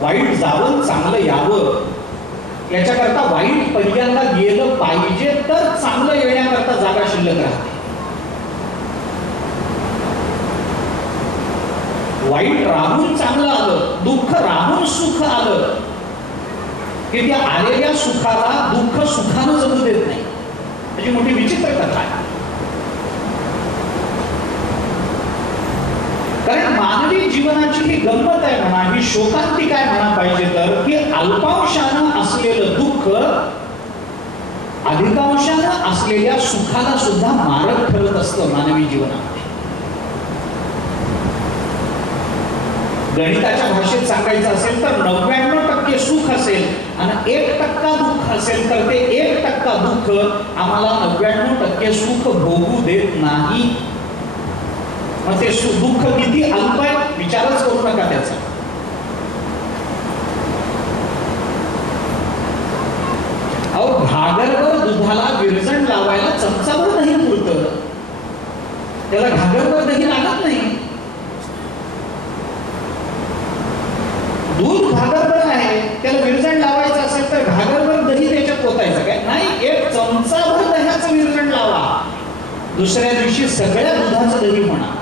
वाईट जावं चांगलं यावं याच्याकरता वाईट पहिल्यांदा गेलं पाहिजे तर चांगलं येण्याकरता जागा शिल्लक राहते. वाईट राहून चांगलं आलं, दुःख राहून सुख आलं की त्या आलेल्या सुखाला दुःख सुखानं जगू देत नाही. त्याची मोठी विचित्र कथा आहे. कारण मानवी जीवनाची ही गंमत आहे म्हणा, ही शोकांतिक आहे म्हणा पाहिजे तर, की अल्पांशानं असलेलं दुःख अधिकांशानं असलेल्या सुखाला सुद्धा मारक ठरत असतं मानवी जीवनामध्ये. गणिताच्या भाषेत सांगायचं असेल तर 99% सुख असेल आणि 1% दुःख असेल तर ते 1% दुःख आम्हाला 99% सुख भोगू देत नाही. मग ते दुःख किती अल्प आहे विचारच करू नका त्याचा. अहो, घागरभर दुधाला विरजण लावायला चमचाभर दही पुरतं, त्याला घागरभर दही लागत नाही. दूध घागरभर आहे, त्याला विरजण लावायचं असेल तर घागरभर दही त्याच्यात पोतायचं काय नाही. 1 चमचाभर दह्याचं विरजण लावा, दुसऱ्या दिवशी सगळ्या दुधाचं दही म्हणा.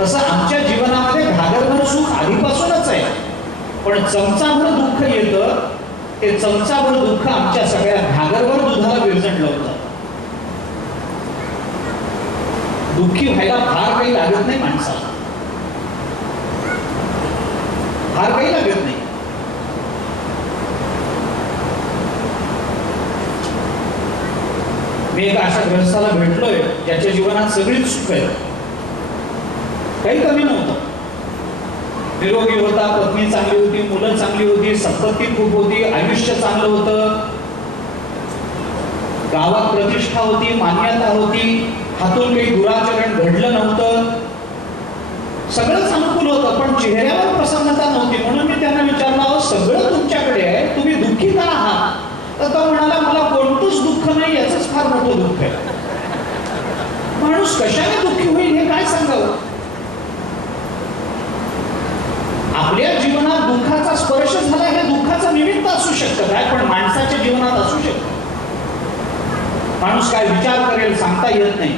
तसं आमच्या जीवनामध्ये घागरभर सुख आधीपासूनच आहे, पण चमचाभर दुःख येतं. ते चमचाभर दुःख आमच्या सगळ्या घागरभर दुधाला विरजण लावतं. दुःखी व्हायला फार काही लागत नाही माणसाला, फार काही लागत नाही. मी एका अशा ग्रहस्थाला भेटलोय ज्याच्या जीवनात सगळीच सुख आहे, काही कमी नव्हतं. निरोगी होता, पत्नी चांगली होती, मुलं चांगली होती, संपत्ती खूप होती, आयुष्य चांगलं होतं, गावात प्रतिष्ठा होती, मान्यता होती, हातून काही दुराचरण घडलं नव्हतं, सगळंच अनुकूल होतं, पण चेहऱ्यावर प्रसन्नता नव्हती. म्हणून मी त्यांना विचारलं, अहो सगळं तुमच्याकडे आहे, तुम्ही दुःखी का आहात? तर तो म्हणाला, मला कोणतंच दुःख नाही, याचंच फार मोठं दुःख आहे. माणूस कशाने दुःखी होईल हे काय सांगावं? आपल्या जीवनात दुःखाचा स्पर्श झाला हे दुःखाचं निमित्त असू शकतं काय, पण माणसाच्या जीवनात असू शकतं. माणूस काय विचार करेल सांगता येत नाही.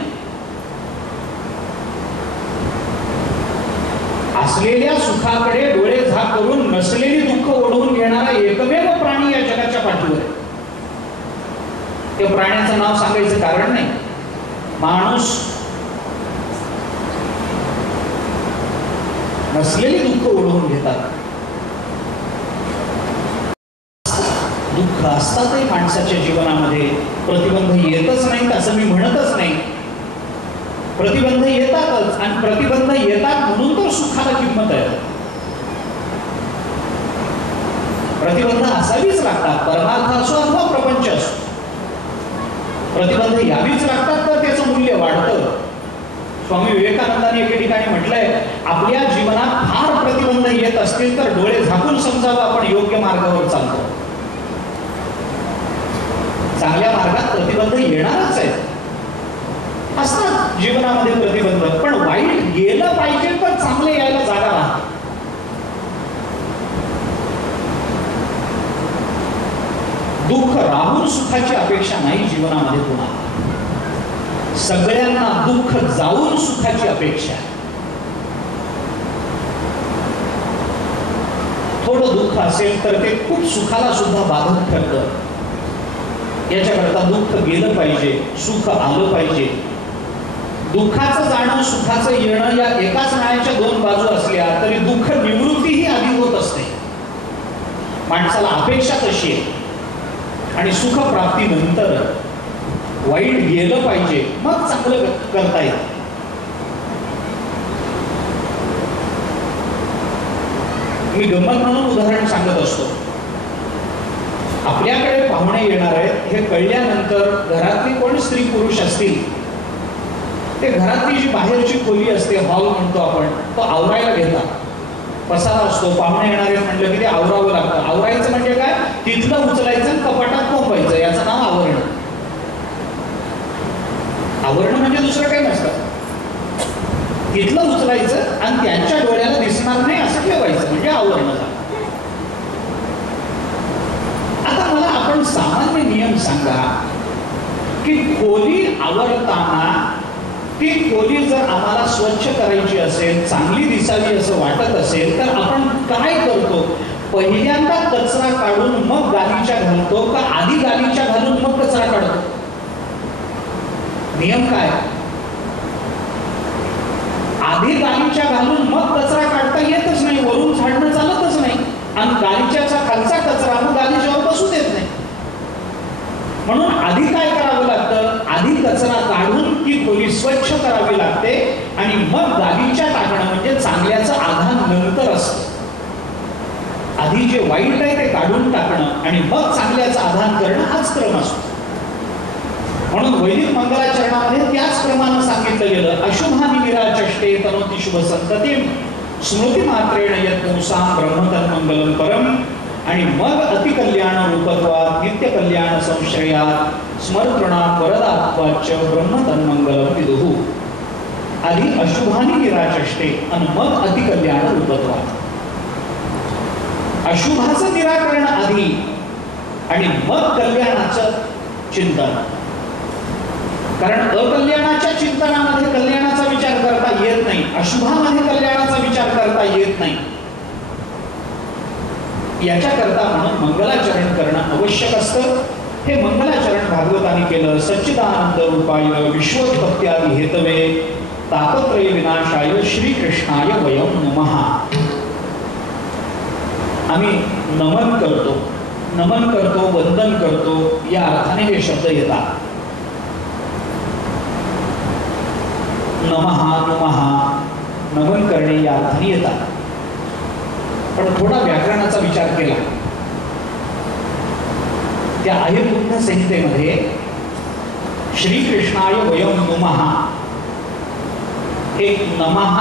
असलेल्या सुखाकडे डोळे झाक करून नसलेली दुःख ओढवून घेणारा एकमेव प्राणी या जगाच्या पाठीवर आहे. त्या प्राण्याचं नाव सांगायचं कारण नाही. माणूस नसलेली दुःख ओढवून घेतात. दुःख असतातही माणसाच्या जीवनामध्ये, प्रतिबंध येतच नाहीत असं मी म्हणतच नाही. प्रतिबंध येतातच, आणि प्रतिबंध येतात म्हणून तर सुखाला किंमत आहे. प्रतिबंध असावीच लागतात, परमार्थ असो अथवा प्रपंच असो. प्रतिबंध यावीच लागतात तर त्याचं मूल्य वाढतं. स्वामी विवेकानंदांनी एके ठिकाणी म्हटलंय, आपल्या जीवनात फार प्रतिबंध येत असतील तर डोळे झाकून समजावं आपण योग्य मार्गावर चालतो. चांगल्या मार्गात प्रतिबंध येणारच आहेत, असतात जीवनामध्ये प्रतिबंध, पण वाईट गेलं पाहिजे तर चांगले यायला जागा राहते. दुःख राहून सुखाची अपेक्षा नाही जीवनामध्ये कोणाला. सगळ्यांना दुःख जाऊन सुखाची अपेक्षा. थोडं दुःख असेल तर ते खूप सुखाला सुद्धा बाधक ठरतं. याच्याकरता दुःख गेलं पाहिजे, सुख आलं पाहिजे. दुःखाचं जाणं, सुखाचं येणं या एकाच नाण्याच्या 2 बाजू असल्या तरी दुःख निवृत्तीही आधी होत असते. माणसाला अपेक्षा तशी आहे, आणि सुख प्राप्तीनंतर वाईट गेलं पाहिजे, मग चांगलं करता येईल. मी गंमत म्हणून उदाहरण सांगत असतो. आपल्याकडे पाहुणे येणार आहेत हे कळल्यानंतर घरातली कोण स्त्री पुरुष असतील, ते घरातली जी बाहेरची खोली असते, हॉल म्हणतो आपण, तो आवरायला घेतात. पसारा असतो, पाहुणे येणारे म्हटलं की ते आवरावं लागतं. आवरायचं म्हणजे काय, तिथलं उचलायचं कपाटात कोंबायचं, याचं नाव आवरण. आवरण म्हणजे दुसरं काही नसतं. तिथलं उचलायचं आणि त्यांच्या डोळ्याला दिसणार नाही असं ठेवायचं, म्हणजे आवरणं झालं. आता मला आपण सामान्य नियम सांगा की खोली आवरताना ती खोली जर आम्हाला स्वच्छ करायची असेल, चांगली दिसावी असं वाटत असेल, तर आपण काय करतो? पहिल्यांदा कचरा काढून मग गालीच्या घालतो का आधी गालीच्या घालून मग कचरा काढतो? नियम काय? आधी गालीच्या घालून मग कचरा काढता येतच नाही, वरून झाडणं चालतच नाही, आणि गालीच्याचा खालचा कचरा मग गालीच्यावर बसू देत नाही. म्हणून आधी काय करावं लागतं? आधी कचरा काढून ती खोली स्वच्छ करावी लागते आणि मग गालीच्या टाकणं म्हणजे चांगल्याचं आधान नंतर असतं. आधी जे वाईट आहे ते काढून टाकणं आणि मग चांगल्याचं आधान करणं हाच क्रम असतो. म्हणून वैदिक मंगलाचरणामध्ये त्याचप्रमाणे सांगितलं गेलं, अशुभानि निराचष्टे तनोति शुभ संततिं स्मृती मात्रेण यत्पुंसां ब्रह्मतन्मंगलं परम. आणि मग अतिकल्याण रूपत्वात् नित्य कल्याण संश्रयात् स्मरतृणात् वरदात्वाच्च ब्रह्मतन्मंगलं विदुः. आधी अशुभानि निराचष्टे आणि मग अतिकल्याण रूपत्वात्. अशुभाचं निराकरण आधी आणि मग कल्याणाचं चिंतन. कारण अकल्याणाच्या चिंतनामध्ये कल्याणाचा विचार करता येत नाही, अशुभामध्ये कल्याणाचा विचार करता येत नाही. याच्याकरता म्हणून मंगलाचरण करणं आवश्यक असतं. हे मंगलाचरण भागवताने केलं. सच्चिदानंद रूपाय विश्वोत्पत्त्यादि हेतवे तापत्रय विनाशाय श्रीकृष्णाय वयं नमः. आम्ही नमन करतो, वंदन करतो, या अर्थाने हे शब्द येतात. नमः नमन करणे या अर्थाने येतात. पण थोडा व्याकरणाचा विचार केला, त्या आयुर्वेद संहितेमध्ये श्रीकृष्णाय वयं नुमः, एक नमः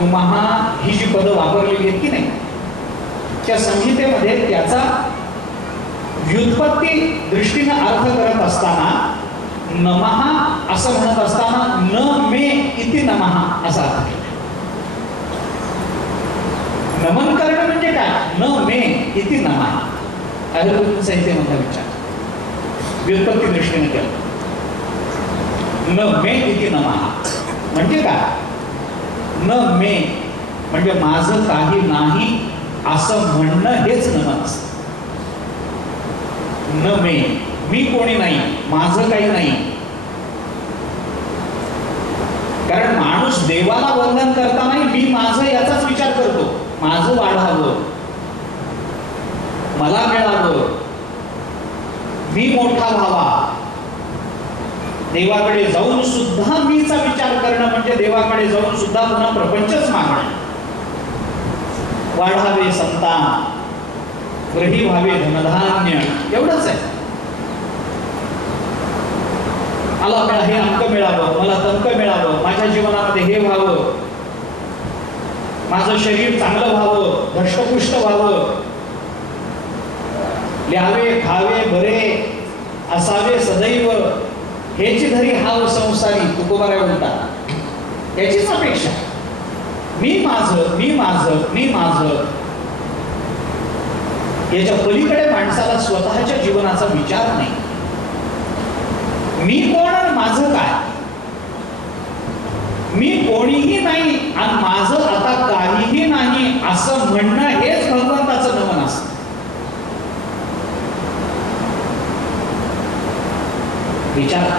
नुमः ही जी पदं वापरलेली आहेत की नाही, त्या संहितेमध्ये त्याचा व्युत्पत्ती दृष्टीने अर्थ करत असताना नमः असं म्हणत असताना न मे इति नमः असा अर्थ केला. नमन करणं म्हणजे काय? न मे इति नमः. आयुर्वेद संहितेमधला विचार व्युत्पत्ती दृष्टीने केला. न मे इति नमः म्हणजे काय? न मे म्हणजे माझं काही नाही असं म्हणणं हेच नमन असतं. न मे, मी कोणी नाही, माझं काही नाही. कारण माणूस देवाला वंदन करताना मी माझं याचाच विचार करतो. माझं वाढावं, मला मिळावं, मी मोठा व्हावा. देवाकडे जाऊन सुद्धा मीचा विचार करणं म्हणजे देवाकडे जाऊन सुद्धा पुन्हा प्रपंचच मागणं. वाढावे संतान, ग्रही व्हावे धनधान्य, एवढंच आहे. मला हे अंक मिळावं, मला तंक मिळावं, माझ्या जीवनामध्ये हे व्हावं, माझं शरीर चांगलं व्हावं, धष्टपुष्ट व्हावं, ल्यावे खावे बरे असावे सदैव, हेची धरी हाव संसारी, तुकोबाराय म्हणतात. याचीच अपेक्षा. मी माझं, मी माझं, मी माझं. याच्या पलीकडे माणसाला स्वतःच्या जीवनाचा विचार नाही. मी कोण आणि माझं काय? मी कोणीही नाही आणि माझं आता काहीही नाही असं म्हणणं हेच भगवंताचं नमन असतं. विचार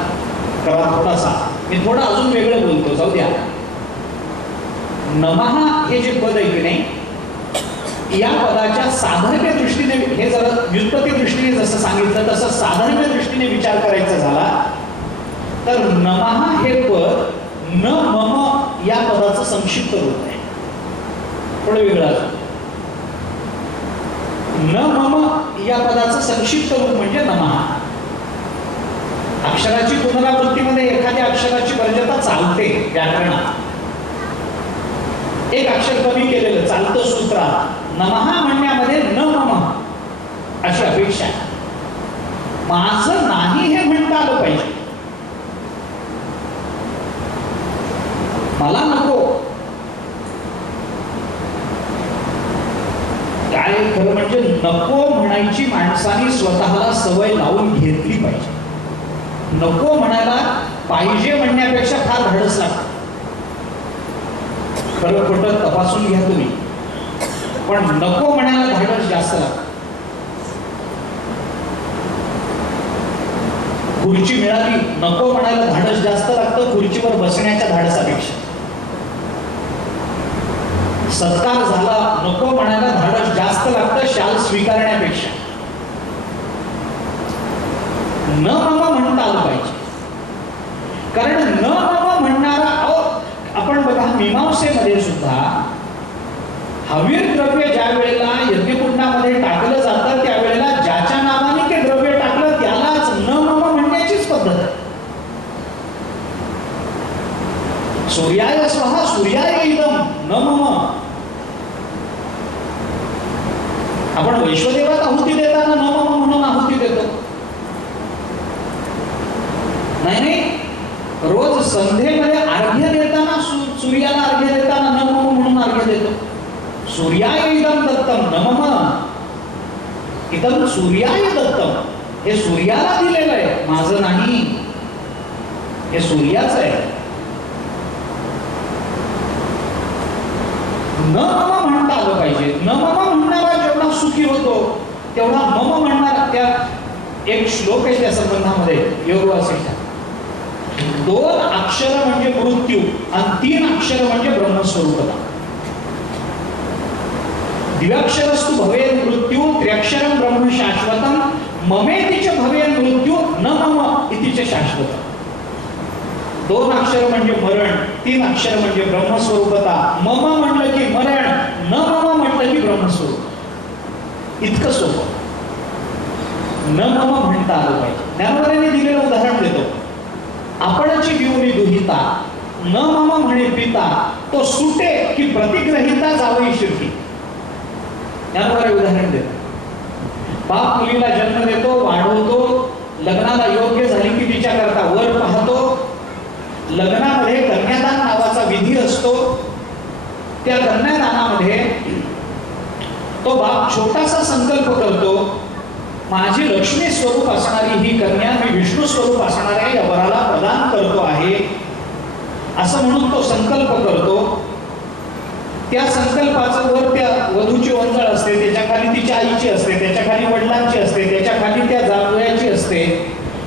करा थोडासा. मी थोडं अजून वेगळं बोलतो, जाऊ द्या. नमः हे जे पद आहे की नाही, या पदाच्या साधर्म्य दृष्टीने, हे जर व्युत्पत्ती दृष्टीने जसं सांगितलं तसं साधर्म्य दृष्टीने विचार करायचा झाला तर नमः हे पद न मम या पदाचं संक्षिप्त रूप आहे. थोडं वेगळं. न मम या पदाचं संक्षिप्त रूप म्हणजे नमः. अक्षराची पुनरावृत्तीमध्ये एखाद्या अक्षराची वर्जता चालते व्याकरणात. एक अक्षर कमी केलेलं चालतं सूत्रात. नमः म्हणण्यामध्ये न मम अशी अपेक्षा. माझं नाही हे म्हणता आलं पाहिजे. मला नको, काय खरं म्हणजे नको म्हणायची माणसाने स्वतःला सवय लावून घेतली पाहिजे. नको म्हणायला पाहिजे म्हणण्यापेक्षा फार धाडस लागतं. खरं खोटं तपासून घ्या तुम्ही, पण नको म्हणायला धाडस जास्त लागतं. खुर्ची मिळाली, नको म्हणायला धाडस जास्त लागतं खुर्चीवर बसण्याच्या धाडसापेक्षा. सत्कार झाला, नको म्हणायला धाडस जास्त लागतं शाल स्वीकारण्यापेक्षा. न मामा म्हणता आलं पाहिजे, कारण न मामा म्हणणारा आपण बघा मीमांसेमध्ये सुद्धा हवीर द्रव्य ज्या वेळेला यज्ञकुंडामध्ये टाकलं जातं त्यावेळेला ज्याच्या नावाने ते द्रव्य टाकलं त्यालाच न मामा म्हणण्याचीच पद्धत आहे. सूर्याय स्वहा सूर्याय इदम न मम. आपण वैश्वदेवात आहुती देताना न मम म्हणून आहुती देतो. नाही, रोज संध्येमध्ये अर्घ्य देताना सूर्याला अर्घ्य देताना न मम म्हणून अर्घ्य देतो. सूर्याय इदम दत्तम न मम. इदम सूर्याय दत्तम, हे सूर्याला दिलेलं आहे, माझं नाही, हे सूर्याचं आहे. न मम म्हणता आलं पाहिजे. न मम म्हणणारा जेवढा सुखी होतो तेवढा मम म्हणणारा. त्या एक श्लोक आहे त्या संबंधामध्ये योग वासिष्ठ. 2 अक्षर म्हणजे मृत्यू आणि 3 अक्षर म्हणजे ब्रह्मस्वरूपता. द्व्यक्षरस्तु भवेन मृत्यू त्र्यक्षरम ब्रह्म शाश्वतम ममेति च भवेन मृत्यू न मम इति च शाश्वतम. 2 अक्षर म्हणजे मरण, 3 अक्षर म्हणजे ब्रह्मस्वरूपता. मम म्हटलं की मरण, न मम म्हटलं की ब्रह्मस्वरूप. इतकं सोपं. न मम म्हणता आलं पाहिजे. ज्ञानोबांनी दिलेलं उदाहरण देतो. आपणची विवनी दुहिता न मम म्हणे पिता तो सुटे की प्रतिग्रहिता जावई शिरकी. ज्ञानोबांनी उदाहरण देतो. बाप मुलीला जन्म देतो, वाढवतो, लग्नाला योग्य झाली की तिच्या करता वर पाहतो. लग्नामध्ये कन्यादान नावाचा विधी असतो. त्या कन्यादानामध्ये तो बाप छोटासा संकल्प करतो, माझी लक्ष्मी स्वरूप असणारी ही कन्या मी विष्णू स्वरूप असणाऱ्या या वराला प्रदान करतो आहे असं म्हणून तो संकल्प करतो. त्या संकल्पाचं वर त्या वधूची ओंजळ असते, त्याच्या खाली तिच्या आईची असते, त्याच्या खाली वडिलांची असते, त्याच्या खाली त्या जावयाची असते.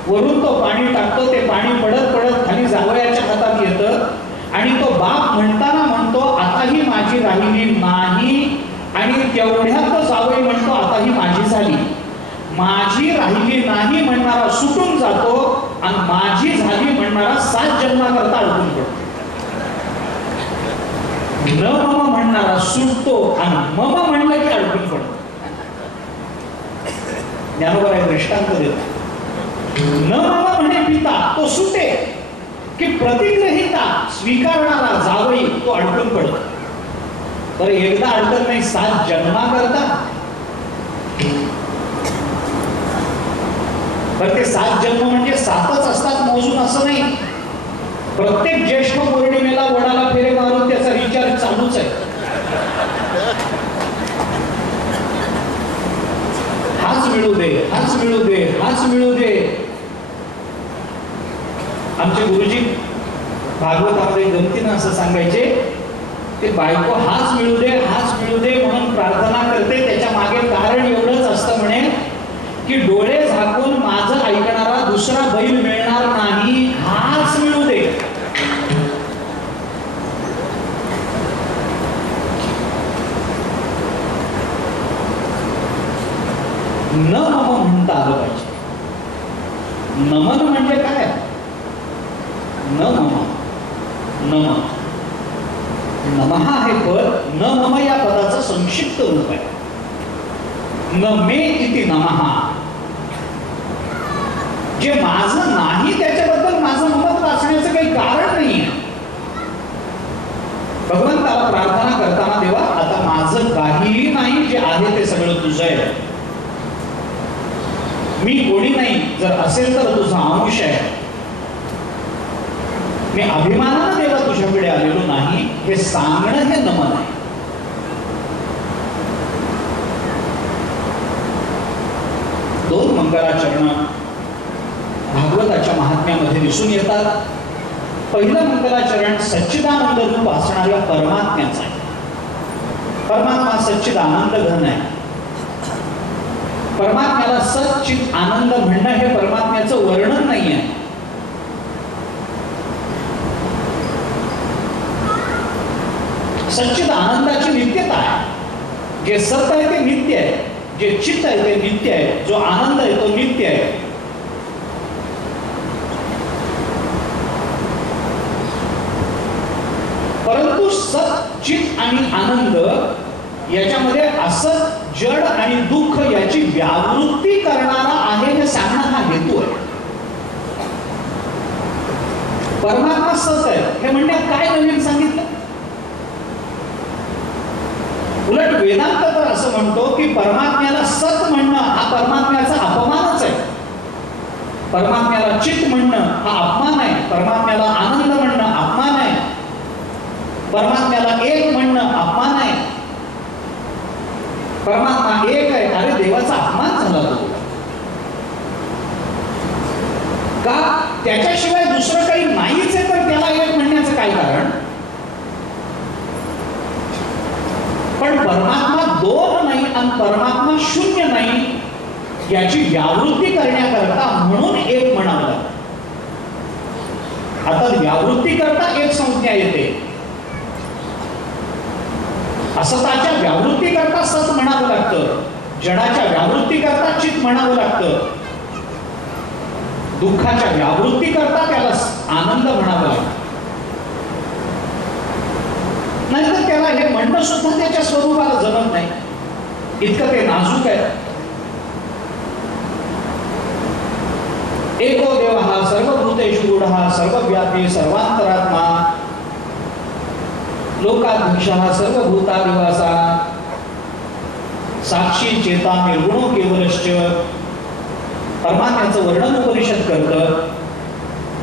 वरून तो पाणी टाकतो, ते पाणी पडत पडत खाली जावयाच्या हातात येतं आणि तो बाप म्हणताना म्हणतो आता ही माझी राहिली नाही, आणि तेवढ्यात तो जावई म्हणतो आता ही माझी झाली. माझी राहिली नाही म्हणणारा सुटून जातो आणि माझी झाली म्हणणारा 7 जन्माकरता अडकून पडतो. न मम म्हणणारा सुटतो आणि मम म्हणलं की अडकून पडतो. ज्ञानोबा दृष्टांत देतो. न मम म्हणे पिता तो सुटे की प्रतिग्रहिता स्वीकारणारा जावई तो अडकून पडतो. तर एकदा अडकत नाही, 7 जन्माकरता. तर ते 7 जन्म म्हणजे 7च असतात मोजून असं नाही. प्रत्येक ज्येष्ठ पौर्णिमेला वडाला फेरे मारून त्याचा रिचार्ज चालूच आहे. हाच मिळू दे, हाच मिळू दे, हाच मिळू दे. आमचे गुरुजी भागवतामध्ये गमतीनं असं सांगायचे, ते बायको हाच मिळू दे, हाच मिळू दे म्हणून प्रार्थना करते. त्याच्या मागे कारण एवढंच असतं म्हणे की डोळे झाकून माझं ऐकणारा दुसरा बैल मिळणार नाही, हाच मिळू दे. न मम म्हणता आलं पाहिजे. नमन म्हणजे काय? न मम, नम, नमः हे पद न मम या पदाचं संक्षिप्त रूप आहे. न मे इति नमः. जे माझं नाही त्याच्याबद्दल माझं ममत्व असण्याचं काही कारण नाही. भगवंताला प्रार्थना करताना देवा आता माझं काहीही नाही, जे आहे ते सगळं तुझं आहे, मी कोणी नाही, जर असेल तर तुझा अंश आहे, मी अभिमानानं देवा तुझ्याकडे आलेलो नाही, हे सांगणं हे नमन आहे. मंगलाचरण भागवताच्या महात्म्यामध्ये दिसून येतात. पहिलं मंगलाचरण सच्चिदानंद रूप असणाऱ्या परमात्म्याचं आहे. परमात्मा सच्चिदानंद घन आहे. परमात्म्याला सच्चित आनंद म्हणणं हे परमात्म्याचं वर्णन नाही आहे. सच्चिद आनंदाची नित्यता आहे. जे सत आहे ते नित्य आहे, जे चित्त आहे ते नित्य आहे, जो आनंद आहे तो नित्य आहे. परंतु सत, चित आणि आनंद याच्यामध्ये असत, जड आणि दुःख याची व्यावृत्ती करणारा आहे हे सांगणं हा हेतू आहे. परमात्मा सत आहे हे म्हणण्यात काय नवीन सांगितलं? उलट वेदांत तर असं म्हणतो की परमात्म्याला सत म्हणणं हा परमात्म्याचा अपमानच आहे. परमात्म्याला चित म्हणणं हा अपमान आहे. परमात्म्याला आनंद म्हणणं अपमान आहे. परमात्म्याला एक म्हणणं अपमान आहे. परमात्मा एक आहे, अरे देवाचा अपमान झाला तो का? त्याच्याशिवाय दुसरं काही नाहीच आहे, तर त्याला एक म्हणण्याचं काय कारण? पण परमात्मा दोन नाही आणि परमात्मा शून्य नाही याची व्यावृत्ती करण्याकरता म्हणून एक म्हणावं लागतं. आता व्यावृत्ती करता एक संज्ञा येते. असताच्या व्यावृत्ती करता सत म्हणावं लागतं. जडाच्या व्यावृत्ती करता चित म्हणावं लागतं. दुःखाच्या व्यावृत्ती करता त्याला आनंद म्हणावं लागतं. नाहीतर त्याला हे म्हणणं सुद्धा त्याच्या स्वरूपाला जमत नाही, इतकं ते नाजूक आहे. एको देव हा सर्वभूतेषु गूढः सर्वव्यापी सर्वांतरात्मा लोकाध्यक्ष हा सर्वभूतादिवासा साक्षी चेता निर्गुणो केवलश्च. परमात्म्याचं वर्णन उपनिषद करतं.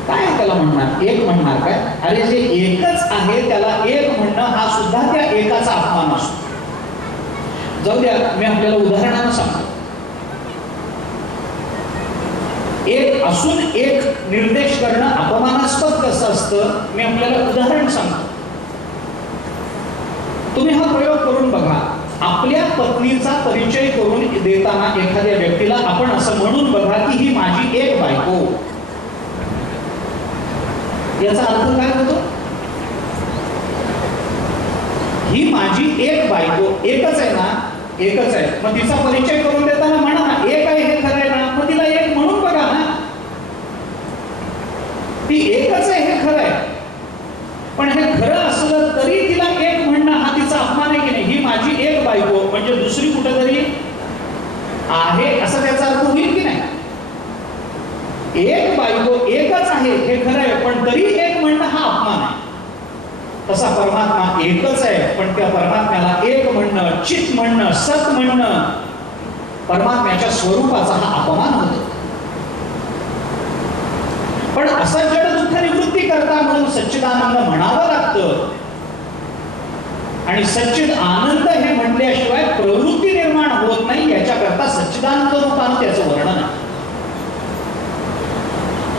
काय त्याला म्हणणार? एक म्हणणार काय? अरे जे एकच आहे त्याला एक म्हणणं हा सुद्धा त्या एकाचा अपमान असतो. जाऊ द्या, मी आपल्याला उदाहरणानं सांगतो. एक असून एक निर्देश करणं अपमानास्पद कसं असतं मी आपल्याला उदाहरण सांगतो. तुम्ही हा प्रयोग करून बघा. आपल्या पत्नीचा परिचय करून देताना एखाद्या व्यक्तीला आपण असं म्हणून बघा की ही माझी एक बायको. याचा अर्थ काय होतो? ही माझी एक बायको. एकच आहे ना? एकच आहे. मग तिचा परिचय करून देताना म्हणा ना एक आहे हे खरं आहे ना, मग तिला एक म्हणून बघा ना. ती एकच आहे हे खरं आहे, पण हे खरं असलं तरी तिला एक म्हणणं हा तिचा अपमान आहे की नाही? ही माझी एक बायको म्हणजे दुसरी कुठेतरी आहे असं त्याचा अर्थ होईल की नाही? एक बायको एकच आहे हे खरं आहे, पण तरी एक म्हणणं हा अपमान आहे. तसा परमात्मा एकच आहे, पण त्या परमात्म्याला एक म्हणणं, चित म्हणणं, सत म्हणणं परमात्म्याच्या स्वरूपाचा हा अपमान होतो. पण असं जड दुःख निवृत्ती करता म्हणून सच्चिदानंद म्हणावं लागतं. आणि सच्चिद आनंद हे म्हटल्याशिवाय प्रवृत्ती निर्माण होत नाही. याच्याकरता सच्चिदानंद रूपानं त्याचं वर्णन आहे.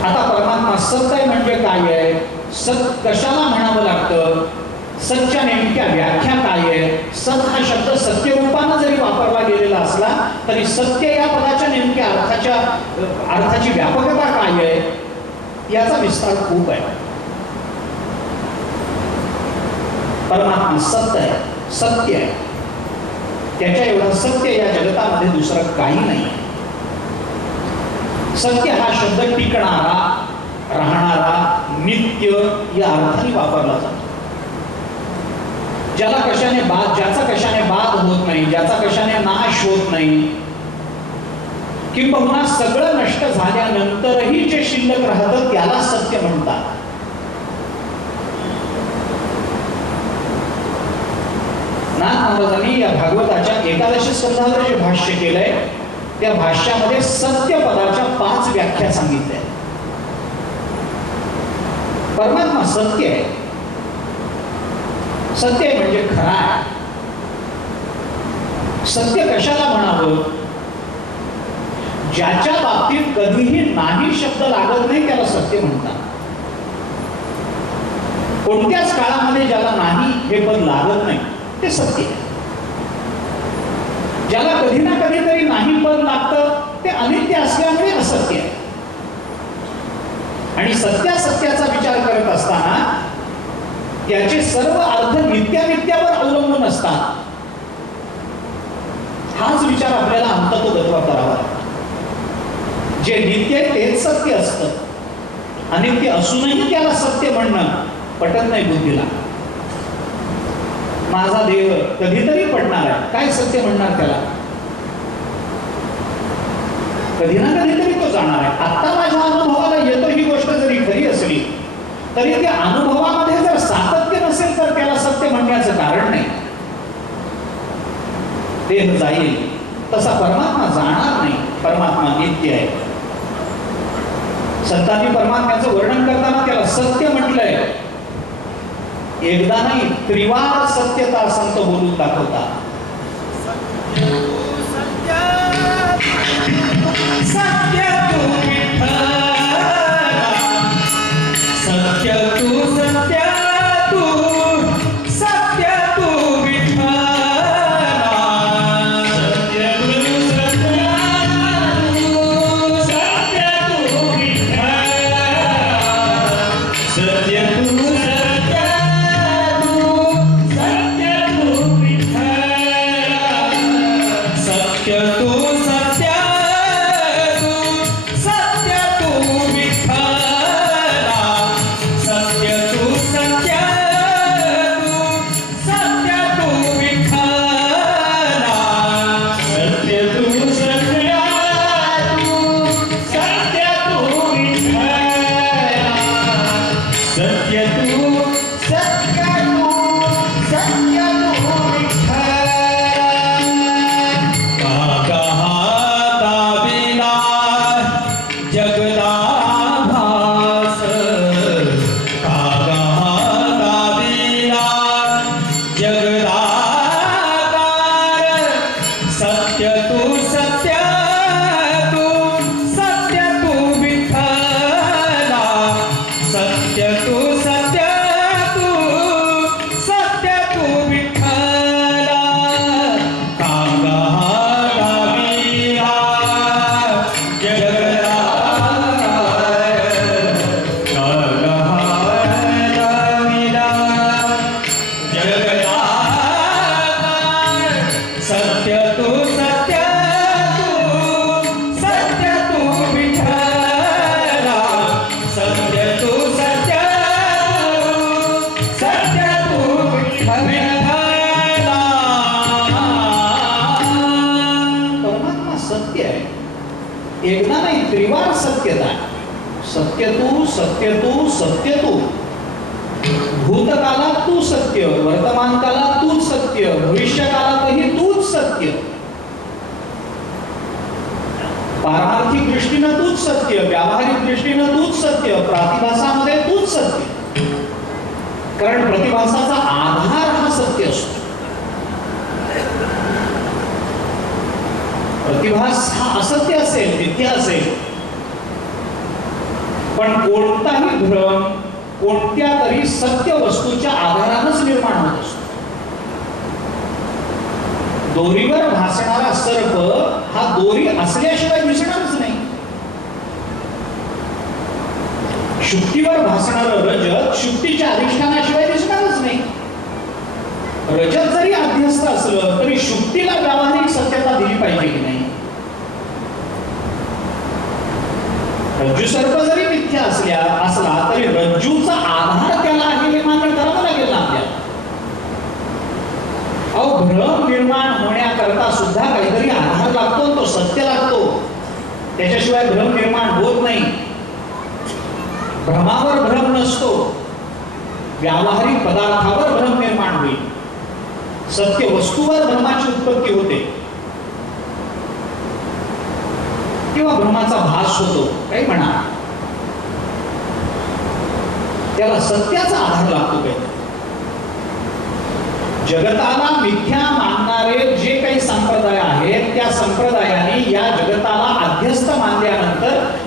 आता परमात्मा सत आहे म्हणजे काय आहे? सत कशाला म्हणावं लागतं? सतच्या नेमक्या व्याख्या काय आहे? सत हा शब्द सत्य रूपानं जरी वापरला गेलेला असला तरी सत्य या पदाच्या नेमक्या अर्थाची व्यापकता काय आहे याचा विस्तार खूप आहे. परमात्मा सत्य आहे, सत्य आहे. त्याच्या एवढं सत्य या जगतामध्ये दुसरं काही नाही. सत्य हा शब्द टिकणारा, राहणारा, नित्य या अर्थाने वापरला जातो. ज्याचा कशाने बाध होत नाही, ज्याचा कशाने नाश होत नाही, किंबहुना सगळं नष्ट झाल्यानंतरही जे शिल्लक राहतं त्याला सत्य म्हणतात. नाथ महाराजांनी या भागवताच्या 11 स्कंधावर जे भाष्य केलंय त्या भाष्यामध्ये सत्य पदाच्या 5 व्याख्या सांगितल्या. परमात्मा सत्य आहे. सत्य म्हणजे खरा आहे. सत्य कशाला म्हणावं? ज्याच्या बाबतीत कधीही नाही शब्द लागत नाही त्याला सत्य म्हणतात. कोणत्याच काळामध्ये ज्याला नाही हे पद लागत नाही ते सत्य आहे. ज्याला कधी ना कधीतरी नाही पद लागतं ते अनित्य असल्यामुळे असत्य आहे. आणि सत्याचा विचार करत असताना त्याचे सर्व अर्थ नित्यानित्यावर अवलंबून असतात. हाच विचार आपल्याला अंततोगत्वा करावा. जे नित्य आहे तेच सत्य असतं. अनित्य असूनही त्याला सत्य म्हणणं पटत नाही बुद्धीला. माझा देह कधीतरी पडणार आहे, काय सत्य म्हणणार त्याला? कधी ना कधीतरी तो जाणार आहे. आता माझ्या अनुभवाला येतो ही गोष्ट जरी खरी असली तरी त्या अनुभवामध्ये जर सातत्य नसेल तर त्याला सत्य म्हणण्याचं कारण नाही. देह जाईल तसा परमात्मा जाणार नाही. परमात्मा नित्य आहे. संतांनी परमात्म्याचं वर्णन करताना त्याला सत्य म्हटलंय. एकदा नाही त्रिवार सत्यता संत बोलून दाखवतात. सत्य तू विठ्ठला, सत्य तू सत्य तू सत्य तू विठ्ठला, सत्य तू सत्य तू सत्य तू विठ्ठला, सत्य तू सत्य तू सत्य तू विठ्ठला, सत्य तू एकदा नाही त्रिवार सत्यता. सत्य तू सत्य तू सत्य तू. भूतकालात तू सत्य, वर्तमान कालात तूच सत्य, भविष्य कालातही तूच सत्य. पारमार्थिक दृष्टीनं तूच सत्य, व्यावहारिक दृष्टीनं तूच सत्य, प्रतिभासामध्ये तूच सत्य. कारण प्रतिभासाचा आधार हा सत्य असतो. प्रतिभास हा असत्य असेल, मिथ्या असेल, पण कोणताही भ्रम कोणत्या तरी सत्य वस्तूच्या आधारानंच निर्माण होत असतो. दोरीवर भासणारा सर्प हा दोरी असल्याशिवाय दिसणारच नाही. शुक्तीवर भासणारं रजत शुक्तीच्या अधिष्ठानाशिवाय दिसणारच नाही. रजत जरी अध्यस्त असलं तरी शुक्तीला व्यावहारिक सत्यता दिली पाहिजे की नाही? रज्जू सर्प जरी मिथ्या असला तरी रज्जूचा आधार त्याला आहे हे मान्य करावं लागेल ना आपल्याला. अहो, भ्रम निर्माण होण्याकरता सुद्धा काहीतरी आधार लागतो, तो सत्य लागतो. त्याच्याशिवाय भ्रम निर्माण होत नाही. भ्रमावर भ्रम नसतो, व्यावहारिक पदार्थावर भ्रम निर्माण होईल. सत्य वस्तूवर भ्रमाची उत्पत्ती होते किंवा भ्रमाचा भास होतो, काही म्हणा. त्याला सत्याचा आधार लागतो. काही जगताला मिथ्या मानणारे जे काही संप्रदाय आहेत त्या संप्रदायाने या जगताला अध्यस्त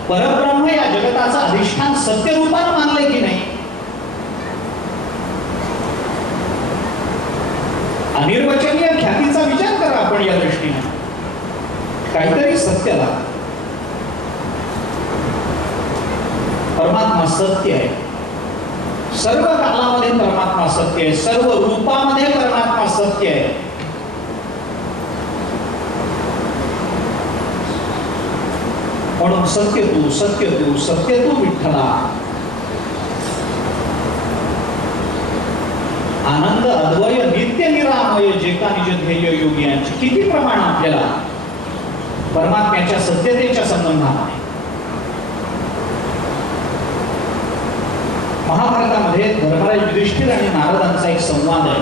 परब्रह्म या जगताचं अधिष्ठान सत्यरूपानं मानलंय की नाही? अनिर्वचनीय ख्यातीचा विचार करा आपण या दृष्टीने. काहीतरी सत्यला. परमात्मा सत्य आहे. सर्व कालामध्ये परमात्मा सत्य आहे. सर्व रूपामध्ये परमात्मा सत्य आहे. म्हणून सत्य तू सत्य तू सत्य तू विठ्ठला. आनंद अद्वय नित्य निरामय जे का निज ध्येय योगियांची किती प्रमाण आपल्याला परमात्म्याच्या सत्यतेच्या संबंधात आहे. महाभारतामध्ये धर्मराज युधिष्ठिर आणि नारदांचा एक संवाद आहे.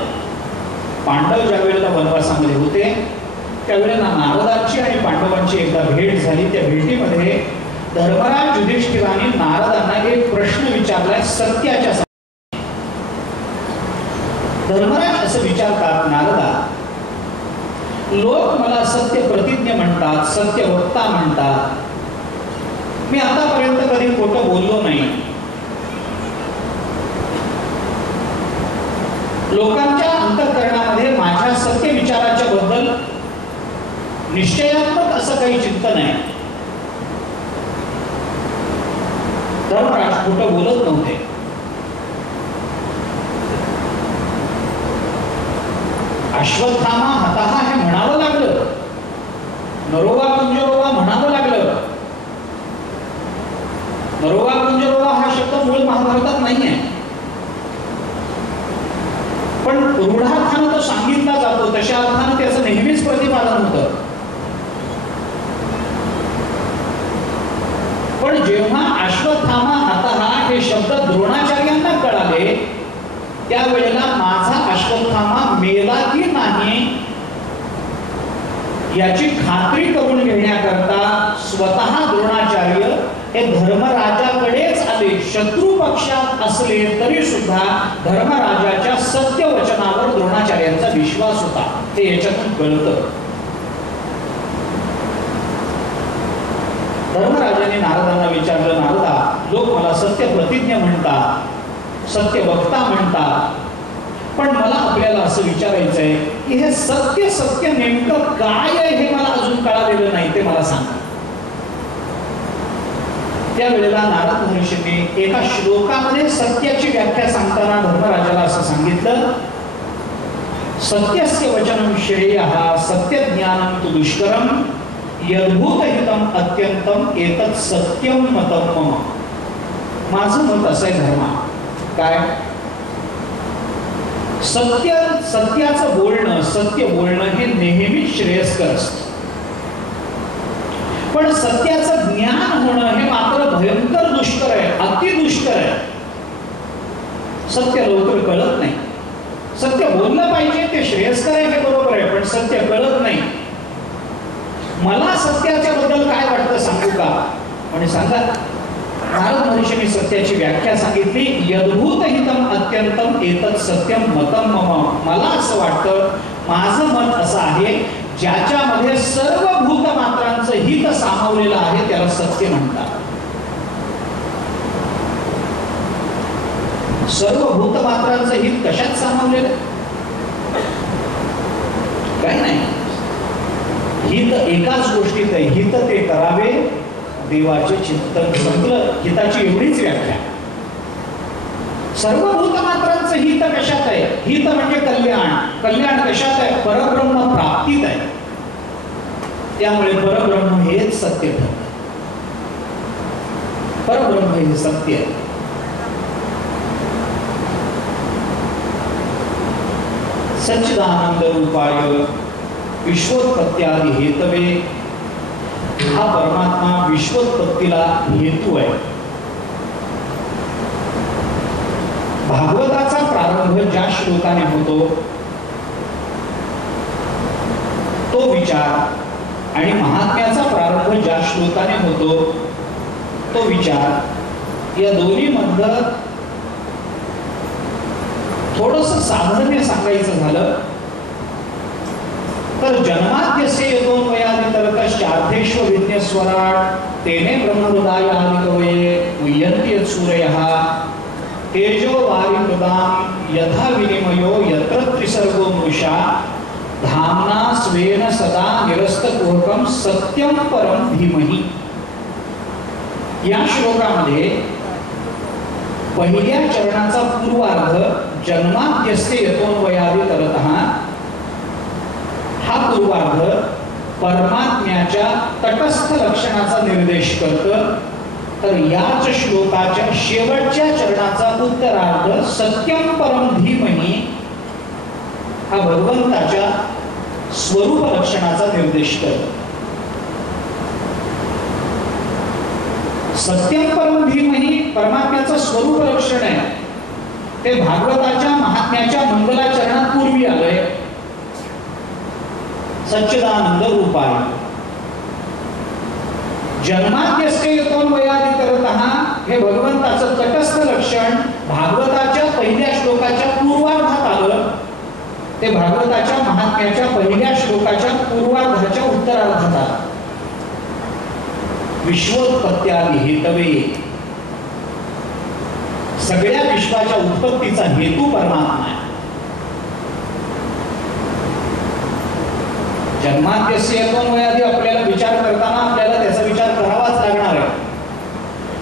पांडव ज्या वेळेला वनवासामध्ये होते त्यावेळेला नारदांची आणि पांडवांची एकदा भेट झाली. त्या भेटीमध्ये धर्मराज युधिष्ठिराने नारदांना एक प्रश्न विचारलाय सत्याच्या. धर्मराज असं विचारतात, नारदा, लोक मला सत्य प्रतिज्ञ म्हणतात, सत्य वक्ता म्हणतात. मी आतापर्यंत कधी खोटं बोललो नाही. लोकांच्या अंतःकरणामध्ये माझ्या सत्य विचाराच्या बद्दल निश्चयात्मक असं काही चिंतन आहे. धर्मराज खोटं बोलत नव्हते. अश्वत्थामा हताहा हे म्हणावं लागलं. नरोवा कुंजरोवा म्हणावं लागलं. नरोवा कुंजरोवा हा शब्द मूळ महाभारतात नाही आहे, पण रूढार्थानं तो सांगितला जातो. तशा अर्थानं त्याचं नेहमीच प्रतिपादन होतं. पण जेव्हा अश्वत्थामा हताहा हे शब्द द्रोणाचार्यांना कळाले त्यावेळेला माझा अश्वत्थामा मेला की नाही याची खात्री करून घेण्याकरता स्वतः द्रोणाचार्य हे धर्मराजाकडेच आले. शत्रू पक्षात असले तरी सुद्धा धर्मराजाच्या सत्य वचनावर द्रोणाचार्यांचा विश्वास होता. ते याच्यातून कळतं. धर्मराजाने नारदांना विचारलं, नारदा, लोक मला सत्य प्रतिज्ञ म्हणतात, सत्य वक्ता म्हणतात, पण मला आपल्याला असं विचारायचं आहे की हे सत्य सत्य नेमकं काय आहे हे मला अजून कळालेलं नाही, ते मला सांगा. त्यावेळेला नारद महर्षींनी एका श्लोकामध्ये सत्याची व्याख्या सांगताना धर्मराजाला असं सांगितलं, सत्यस्य वचनम श्रेयः सत्यज्ञानम तु दुष्करम यद्भूत हितम अत्यंतम एतत् सत्यम मतम मम. माझं मत असं आहे धर्मा, काय सत्याचं बोलणं, सत्य बोलणं हे नेहमीच श्रेयस्कर असतं. पण सत्याचं ज्ञान होणं हे मात्र भयंकर दुष्कर आहे, अति दुष्कर आहे. सत्य लवकर कळत नाही. सत्य बोललं पाहिजे, ते श्रेयस्कर आहे हे बरोबर आहे, पण सत्य कळत नाही. मला सत्याच्या बद्दल काय वाटतं सांगू का? आणि सांगा. नारद महर्षींनी सत्याची व्याख्या सांगितली, यद्भूत हितम अत्यंतम एतत् सत्यम मतम मम. मला असं वाटतं, माझं मत असं आहे, ज्याच्यामध्ये सर्व भूतमात्रांचं हित सामावलेलं आहे त्याला सत्य म्हणतात. सर्व भूतमात्रांचं हित कशात सामावलेलं? काही नाही. हित एकाच गोष्टीत आहे, हित ते करावे देवाचे चिंतन. संपलं. हिताची एवढीच व्याख्या. सर्व भूतमात्रांचं हित कशात आहे? हित म्हणजे कल्याण. कल्याण कशात आहे? परब्रह्म प्राप्तीत आहे. त्यामुळे परब्रह्म हेच सत्य ठरतं. परब्रह्म हे सत्य आहे. सच्चिदानंद रूपाय विश्वोत्पत्त्यादि हेतवे. हा परमात्मा विश्वोत्पत्तीला हेतू आहे. भागवताचा प्रारंभ ज्या श्लोकाने होतो तो विचार आणि महात्म्याचा प्रारंभ ज्या श्लोकाने होतो तो विचार, या दोन्ही मधलं थोडंसं साधर्म्य सांगायचं झालं तर जन्माद्यस्य यतोन्वयादितरतश्चार्थेष्व विज्ञ स्वराट तेने ब्रह्महृदाय आदिकवये मुह्यन्ति सूरयः तेजो वारिमृदां यथा विनिमयो यत्र त्रिसर्गो मृषा धाम्ना स्वेन सदा निरस्तकुहकं सत्यं परं धीमहि. या श्लोकामध्ये पहिल्या चरणाचा पूर्वार्ध जन्माद्यस्य यतोन्वयादि तरतः हा पूर्वार्ध परमात्म्याच्या तटस्थ लक्षणाचा निर्देश करतं. तर याच श्लोकाच्या शेवटच्या चरणाचा उत्तरार्ध सत्यं परम धीमहि हा भगवंताच्या स्वरूप लक्षणाचा निर्देश करतो. सत्यं परम धीमहि परमात्म्याचं स्वरूप लक्षण आहे. ते भागवताच्या महात्म्याच्या मंगलाचरणात पूर्वी आलंय. सच्चिदानंद रूपाय जन्माद्यस्य यतोन्वयादि तरतः हे भगवंताचं तटस्थ लक्षण भागवताच्या पहिल्या श्लोकाच्या पूर्वार्धात आलं. ते भागवताच्या महात्म्याच्या पहिल्या श्लोकाच्या पूर्वार्धाच्या उत्तरार्धात आलं. विश्वोत्पत्त्यादि हेतवे सगळ्या विश्वाच्या उत्पत्तीचा हेतू परमात्मा आहे. जन्माद्यस्य यतोन्वयादि आपल्याला विचार करताना आपल्याला त्याचा विचार करावाच लागणार आहे.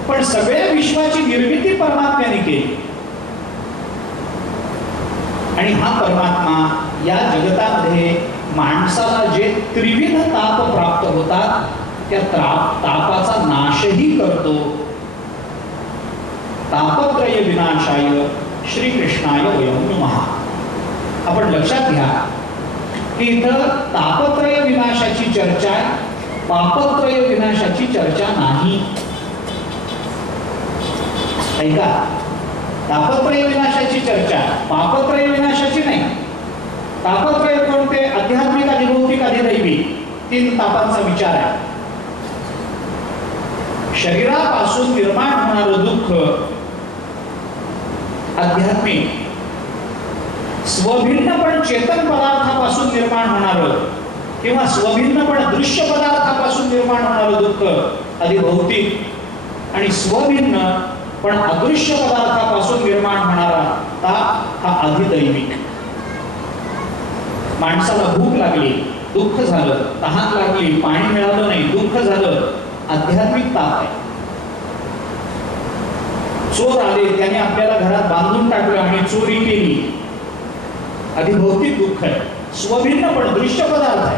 पण सगळ्या विश्वाची निर्मिती परमात्म्याने केली आणि हा परमात्मा या जगतामध्ये माणसाला जे त्रिविध ताप प्राप्त होतात त्या तापाचा नाशही करतो. तापत्रय विनाशाय श्रीकृष्णाय वयं नमः. आपण लक्षात घ्या की इथं तापत्रय विनाशाची चर्चा आहे, पापत्रय विनाशाची चर्चा नाही. ऐका, तापत्रय विनाशाची चर्चा, पापत्रय विनाशाची नाही. तापत्रय कोणते? आध्यात्मिक, अधिभौतिक, अधिदैवी तीन तापांचा विचार आहे. शरीरापासून निर्माण होणारं दुःख आध्यात्मिक, स्वभिन्न पण चेतन पदार्थापासून निर्माण होणारं किंवा स्वभिन्न पण दृश्य पदार्थापासून निर्माण होणारं दुःख अधिभौतिक आणि स्वभिन्न पण अदृश्य पदार्थापासून निर्माण होणारा ताप हा अधिदैविक. माणसाला भूक लागली, दुःख झालं. तहान लागली, पाणी मिळालं नाही, दुःख झालं, आध्यात्मिक ताप आहे. चोर आले, त्याने आपल्याला घरात बांधून टाकलं आणि चोरी केली, अधिभौतिक दुःख आहे. स्वभिन्न पण दृश्य पदार्थ आहे.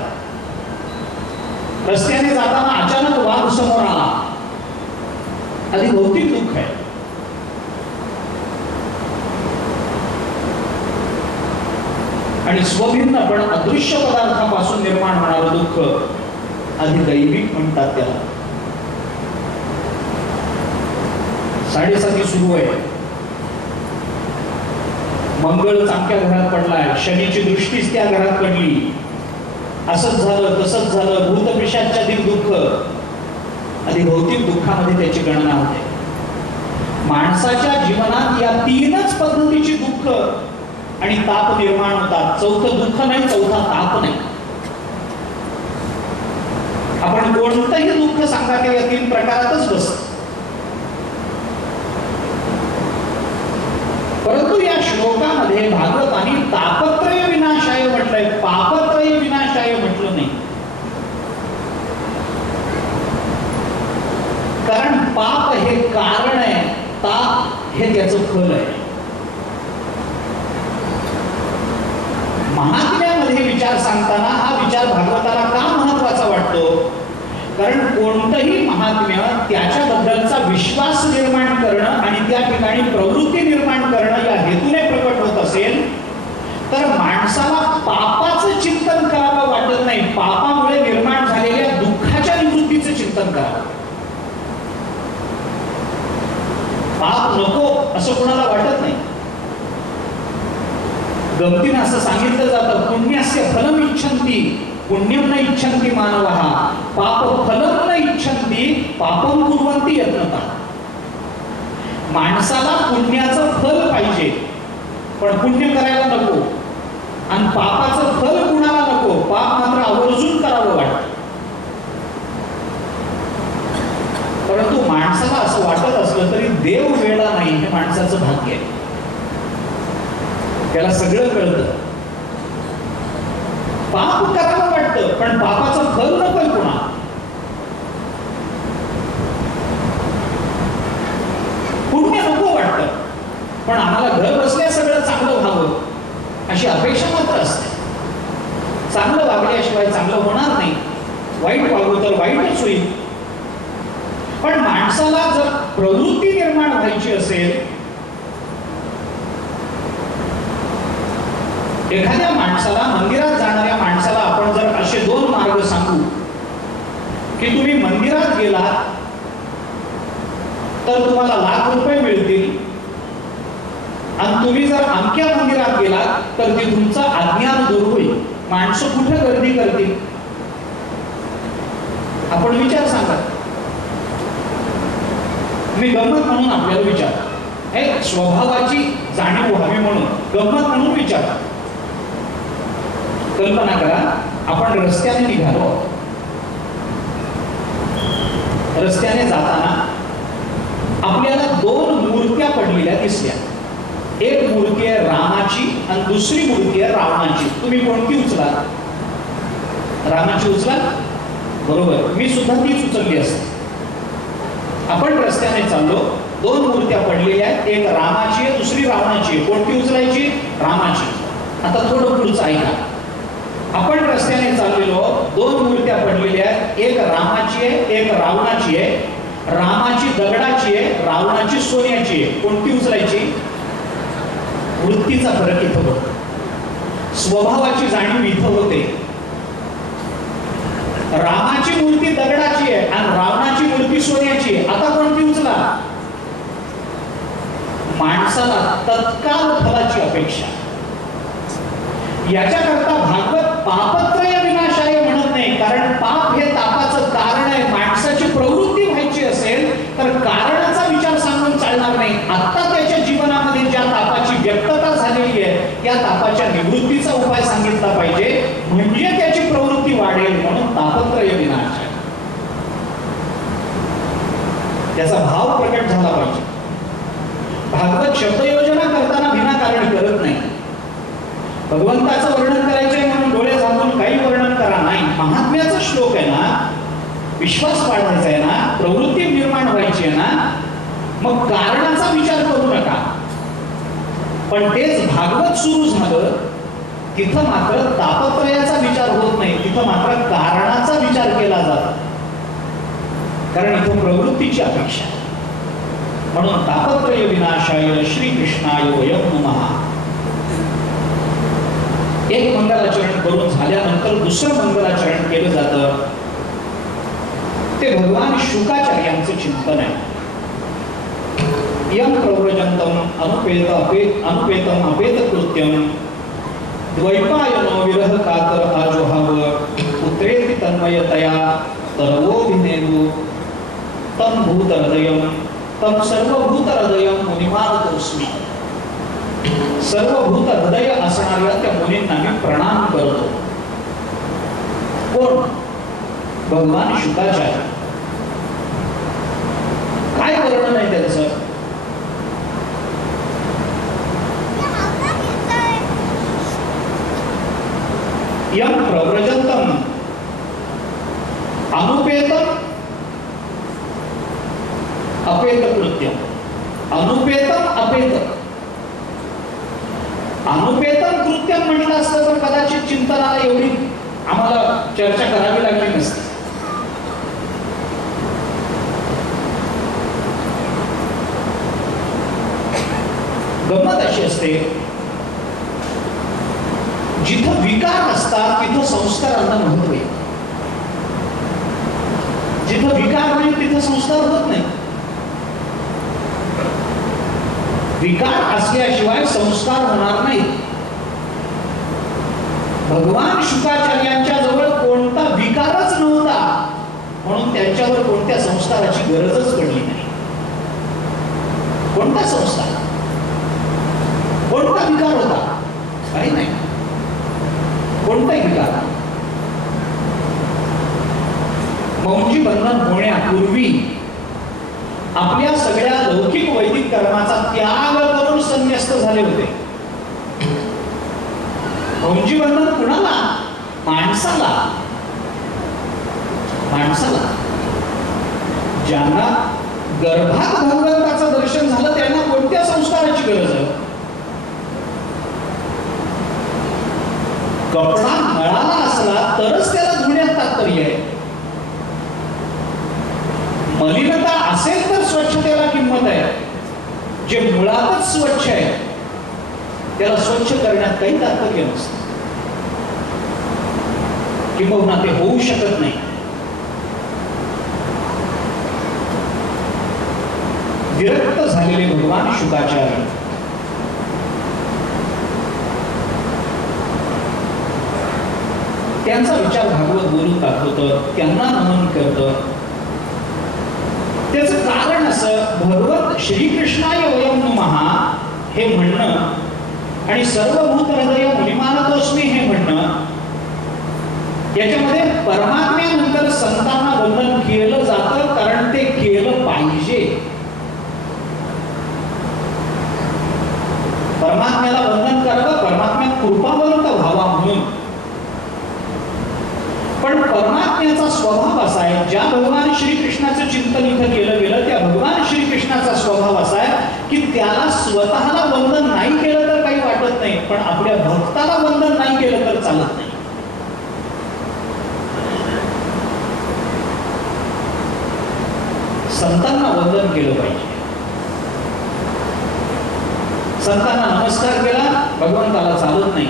रस्त्याने जाताना अचानक वाघ समोर आला, अधिभौतिक दुःख आहे. आणि स्वभिन्न पण अदृश्य पदार्थापासून निर्माण होणारं दुःख अधिदैविक म्हणतात त्याला. 7:30 सुरू आहे. मंगळ चांगल्या घरात पडलाय, शनीची दृष्टीच त्या घरात पडली, असंच झालं तसंच झालं, भूतपिशाचाधिक दुःख. अधिभौतिक दुःखामध्ये त्याची गणना होते. माणसाच्या जीवनात या तीनच पद्धतीची दुःख आणि ताप निर्माण होतात. चौथं दुःख नाही, चौथा ताप नाही. आपण कोणतंही दुःख सांगा ते या तीन प्रकारातच बसत. परंतु या श्लोकामध्ये भागवताने तापत्रय विनाशाय म्हटलंय, पापत्रय विनाशाय म्हटलं नाही. कारण पाप हे कारण आहे, ताप हे त्याचं फल आहे. महात्म्यामध्ये विचार सांगताना हा विचार भागवताला का महत्वाचा वाटतो? कारण कोणतंही महात्म्य त्याच्याबद्दलचा विश्वास निर्माण करणं आणि त्या ठिकाणी प्रवृत्ती निर्माण करणं या हेतूने प्रकट होत असेल तर माणसाला पापाचं चिंतन करावं वाटत नाही, पापामुळे निर्माण झालेल्या दुःखाच्या निवृत्तीचं चिंतन करावं. पाप नको असं कोणाला वाटत नाही. गमतीनं असं सांगितलं जातं, पुण्यस्य फलम इच्छन्ति पुण्यम न इच्छन्ति मानवः पाप फलम न इच्छन्ति पापम कुर्वन्ति यत्नतः. माणसाला पुण्याचं फल पाहिजे पण पुण्य करायला नको, आणि पापाचं फल कुणाला नको, पाप मात्र आवर्जून करावं वाटतं. देव वेडा नाही हे माणसाचं भाग्य आहे. त्याला सगळं कळतं. पाप करावं वाटतं पण पापाचं फल नकोय पुन्हा. पुण्य नको वाटतं पण आम्हाला घर बसल्या सगळं चांगलं व्हावं अशी अपेक्षा मात्र असते. चांगलं वागल्याशिवाय चांगलं होणार नाही. वाईट वागू तर वाईटच होईल. पण माणसाला जर प्रवृत्ती निर्माण व्हायची असेल, एखाद्या माणसाला, मंदिरात जाणाऱ्या माणसाला आपण जर असे दोन मार्ग सांगू की तुम्ही मंदिरात गेलात तर तुम्हाला ₹1,00,000 मिळतील आणि तुम्ही जर अमक्या मंदिरात गेलात तर ते तुमचं अज्ञान दूर होईल. माणसं कुठे गर्दी करतील? आपण विचार सांगा. मी गंमत म्हणून आपल्याला विचार, हे स्वभावाची जाणीव व्हावी म्हणून गंमत म्हणून विचार. कल्पना करा, आपण रस्त्याने निघालो. रस्त्याने जाताना आपल्याला दोन मूर्त्या पडलेल्या दिसल्या. एक मूर्ती आहे रामाची आणि दुसरी मूर्ती आहे रावणाची. तुम्ही कोणती उचला? रामाची उचला. बरोबर, मी सुद्धा तीच उचलली असते. आपण रस्त्याने चाललो, दोन मूर्त्या पडलेल्या आहेत. एक रामाची आहे, दुसरी रावणाची आहे. कोणती उचलायची? रामाची. आता थोडं पुढचं ऐका. आपण रस्त्याने चाललेलो, दोन मूर्त्या पडलेल्या आहेत. एक रामाची आहे, एक रावणाची आहे. रामाची दगडाची आहे, रावणाची सोन्याची आहे. कोणती उचलायची? वृत्तीचा फरक इथं होतो. स्वभावाची जाणीव इथं होते. रामाची मूर्ती दगडाची आहे आणि रावणाची मूर्ती सोन्याची आहे. आता कोणती उचला? माणसाला तत्काल फलाची अपेक्षा. याच्याकरता भागवत पापत्रय विनाशाय म्हणत नाही, कारण पाप हे तापाचं कारण आहे. माणसाची प्रवृत्ती व्हायची असेल तर कारणाचा विचार सांगून चालणार नाही. आता त्याच्या जीवनामध्ये ज्या तापाची व्यक्तता झालेली आहे त्या तापाच्या निवृत्तीचा उपाय सांगितला पाहिजे, म्हणजे त्याची प्रवृत्ती वाढेल. म्हणून तापत्रय विनाश आहे, त्याचा भाव प्रकट झाला पाहिजे. भागवत शब्दयोजना करताना विनाकारण करत नाही. भगवंताचं वर्णन करायचंय म्हणून डोळे झाकून काही वर्णन करा नाही. महात्म्याचा श्लोक आहे ना, विश्वास वाढवायचा आहे ना, प्रवृत्ती निर्माण व्हायची आहे ना, मग कारणाचा विचार करू नका. पण तेच भागवत सुरू झालं तिथं मात्र तापत्रयाचा विचार होत नाही, तिथं मात्र कारणाचा विचार केला जातो. कारण इथं प्रवृत्तीची अपेक्षा. म्हणून तापत्रय विनाशाय श्रीकृष्णाय वयं नमः. एक मंगलाचरण करून झाल्यानंतर दुसरं मंगलाचरण केलं जातं. ते भगवान शुकाचार्यांचं चिंतन आहे. यं प्रव्रजन्तम अनुपेतम अपेत कृत्यम द्वैपायनो विरह कातर आजोहाव पुत्रेति तन्मयतया तरवोभिनेदु तम भूत हृदयम तम सर्वभूत हृदयम मुनिमानतोस्मी. सर्वभूत हृदय असणाऱ्या त्या मुनींना मी प्रणाम करतो. कोण? भगवान शुकाचार्य. काय वर्णन आहे त्यांचं? यं प्रव्रजन्तम अनुपेतम अपेत कृत्यम. अनुपेतम अपेत. अनुपेतम कृत्यम म्हटलं असतं तर कदाचित चिंतनाला एवढी आम्हाला चर्चा करावी लागली नसती. गंमत अशी असते, जिथं विकार असतात तिथं संस्कारांना महत्व आहे. जिथं विकार नाही तिथं संस्कार होत नाही. विकार असल्याशिवाय संस्कार होणार नाही. भगवान शुकाचार्यांच्या जवळ कोणता विकारच नव्हता म्हणून त्यांच्यावर कोणत्या संस्काराची गरजच पडली नाही. कोणता संस्कार, कोणता विकार होता? काही नाही. कोणताही विकार. मौंजी बंधन होण्यापूर्वी आपल्या सगळ्या लौकिक वैदिक कर्माचा त्याग करून संन्यस्त झाले होते. भौंजी वंदन कुणाला? माणसाला. ज्यांना गर्भात भगवंताचं दर्शन झालं त्यांना कोणत्या संस्काराची गरज आहे? कपडा मळाला असला तरच त्याला धुण्यात तात्पर्य आहे. मलिनता असेल तर स्वच्छतेला किंमत आहे. जे मुळातच स्वच्छ आहे त्याला स्वच्छ करण्यात काही तात्पर्य नसतं, किंबहुना ते होऊ शकत नाही. विरक्त झालेले भगवान शुकाचार्य त्यांचा विचार भागवत बोलून दाखवतं, त्यांना नमन करतं. त्याचं कारण असं, भगवत श्रीकृष्णाय वयं नमः हे म्हणणं आणि सर्वभूत हृदय मुनिमानतोस्मी हे म्हणणं, याच्यामध्ये परमात्म्यानंतर संतांना वंदन केलं जातं कारण ते केलं पाहिजे. परमात्म्याला वंदन करावं, परमात्म्यात कृपावंत व्हावा म्हणून. पण परमात्म्याचा स्वभाव असा आहे, ज्या भगवान श्रीकृष्णाचं चिंतन इथं केलं गेलं त्या भगवान श्रीकृष्णाचा स्वभाव असा आहे की त्याला स्वतःला वंदन नाही केलं तर काही वाटत नाही, पण आपल्या भक्ताला वंदन नाही केलं तर चालत नाही. संतांना वंदन केलं पाहिजे. संतांना नमस्कार केला भगवंताला चालत नाही.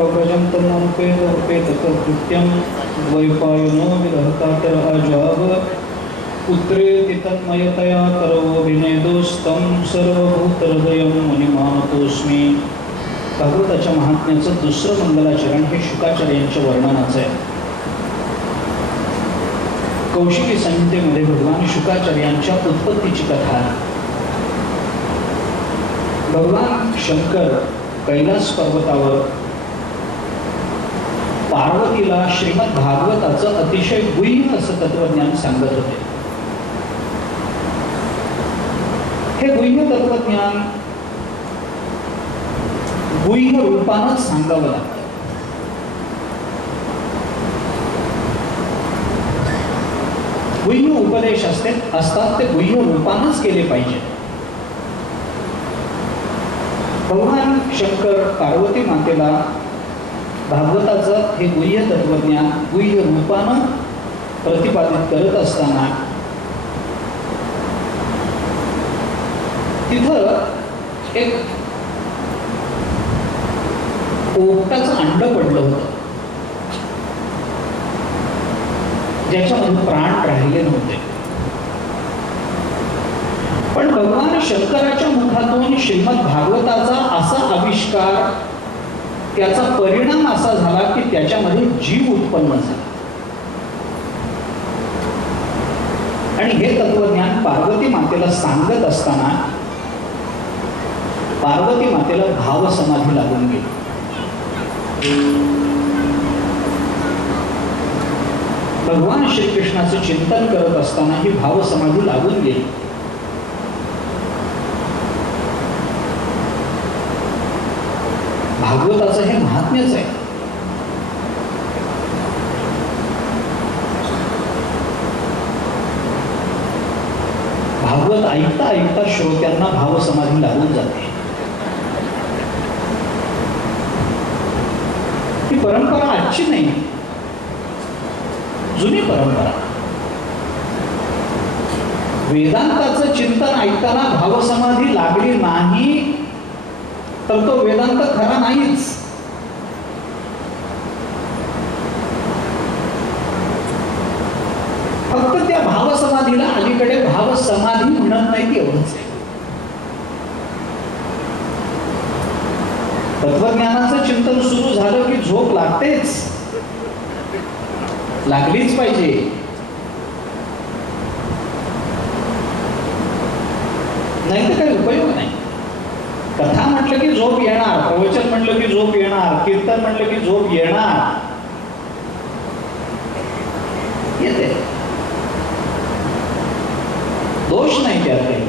प्रव्रजं तन्मनुपेत द्वैपायनो विरहकातर अजाव पुत्रेति तन्मयतया तरोभिनेदोस्तं सर्वभूतहृदयं मुनिमानतोस्मि. भागवताच्या महात्म्याचं दुसरं मंगलाचरण हे शुकाचार्यांच्या वर्णनाचं आहे. कौशिकी संहितेमध्ये भगवान शुकाचार्यांच्या उत्पत्तीची कथा आहे. भगवान शंकर कैलास पर्वतावर पार्वतीला श्रीमद भागवताचं अतिशय गुह्य असं तत्वज्ञान सांगत होते. हे गुह्य तत्वज्ञान गुह्य रूपानंच सांगावं लागतं. गुह्य उपदेश असतात ते गुह्य रूपानंच केले पाहिजे. भगवान शंकर पार्वती मातेला भागवताचं हे गुह्य तत्वज्ञान गुह्य रूपानं प्रतिपादित करत असताना तिथं एक पोपटाचं अंड पडलं होतं ज्याच्यामध्ये प्राण राहिले नव्हते. पण भगवान शंकराच्या मुखातून श्रीमद भागवताचा असा आविष्कार, त्याचा परिणाम असा झाला की त्याच्यामध्ये जीव उत्पन्न झाला. आणि हे तत्वज्ञान पार्वती मातेला सांगत असताना पार्वती मातेला भाव समाधी लागून गेली. भगवान श्रीकृष्णाचं चिंतन करत असताना ही भाव समाधी लागून गेली. भागवताचं हे महात्म्यच आहे. भागवत ऐकता ऐकता श्रोत्यांना भाव समाधी लागून जाते. ही परंपरा आजची नाही, जुनी परंपरा. वेदांताचं चिंतन ऐकताना भावसमाधी लागली नाही तर तो वेदांत खरा नाहीच. फक्त त्या भावसमाधीला अलीकडे भावसमाधी म्हणत नाही एवढंच आहे. तत्वज्ञानाचं चिंतन सुरू झालं की झोप लागतेच, लागलीच पाहिजे. नाही तर काही उपयोग नाही. कथा म्हटलं की झोप येणार, प्रवचन म्हटलं की झोप येणार, कीर्तन म्हटलं की झोप येणार, येते. दोष नाही त्यात काही.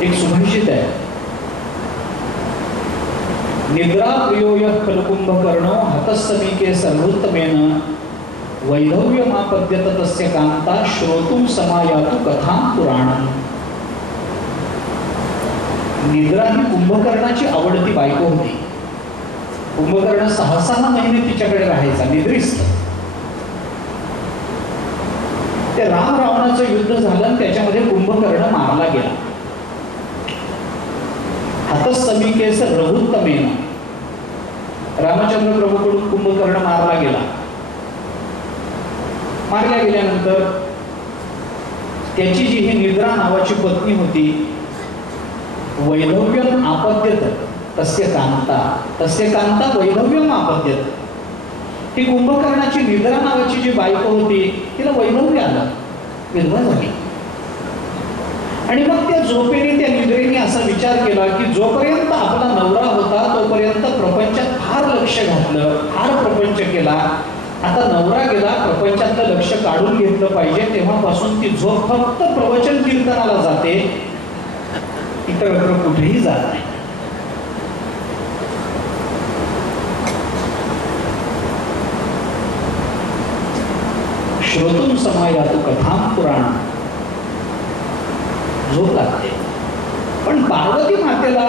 एक सुभाषित आहे, निद्रा प्रियो यः खलु कुंभकर्णो हतस्समीके सर्वोत्तमेन वैधव्यमापद्यत तस्य कांता श्रोतुं समायातु कथां पुराणं. निद्रा ही कुंभकर्णाची आवडती बायको होती. कुंभकर्ण 6 महिने तिच्याकडे राहायचा निद्रिस्त. ते राम रावणाचं युद्ध झालं, त्याच्यामध्ये कुंभकर्ण मारला गेला. हतस्समीकेस रघुत्तमेन, रामचंद्र प्रभूकडून कुंभकर्ण मारला गेला. मारल्या गेल्यानंतर त्याची जी ही निद्रा नावाची पत्नी होती, वैधव्यम आपद्यत तस्य कांता, तस्य कांता वैधव्यम आपद्यत. ती कुंभकर्णाची निद्रा नावाची जी बायको होती तिला वैधव्य आलं, विधवा झाली. आणि मग त्या झोपेने त्या निद्रेने असा विचार केला की जोपर्यंत आपला नवरा होता तोपर्यंत प्रपंचात फार लक्ष घातलं, फार प्रपंच केला. आता नवरा गेला, प्रपंचातलं लक्ष काढून घेतलं पाहिजे. तेव्हापासून ती झोप फक्त प्रवचन कीर्तनाला जाते, इतर कुठेही जात नाही. श्रोतुं समायातु कथां पुराणं, झोप लागते. पण पार्वती मातेला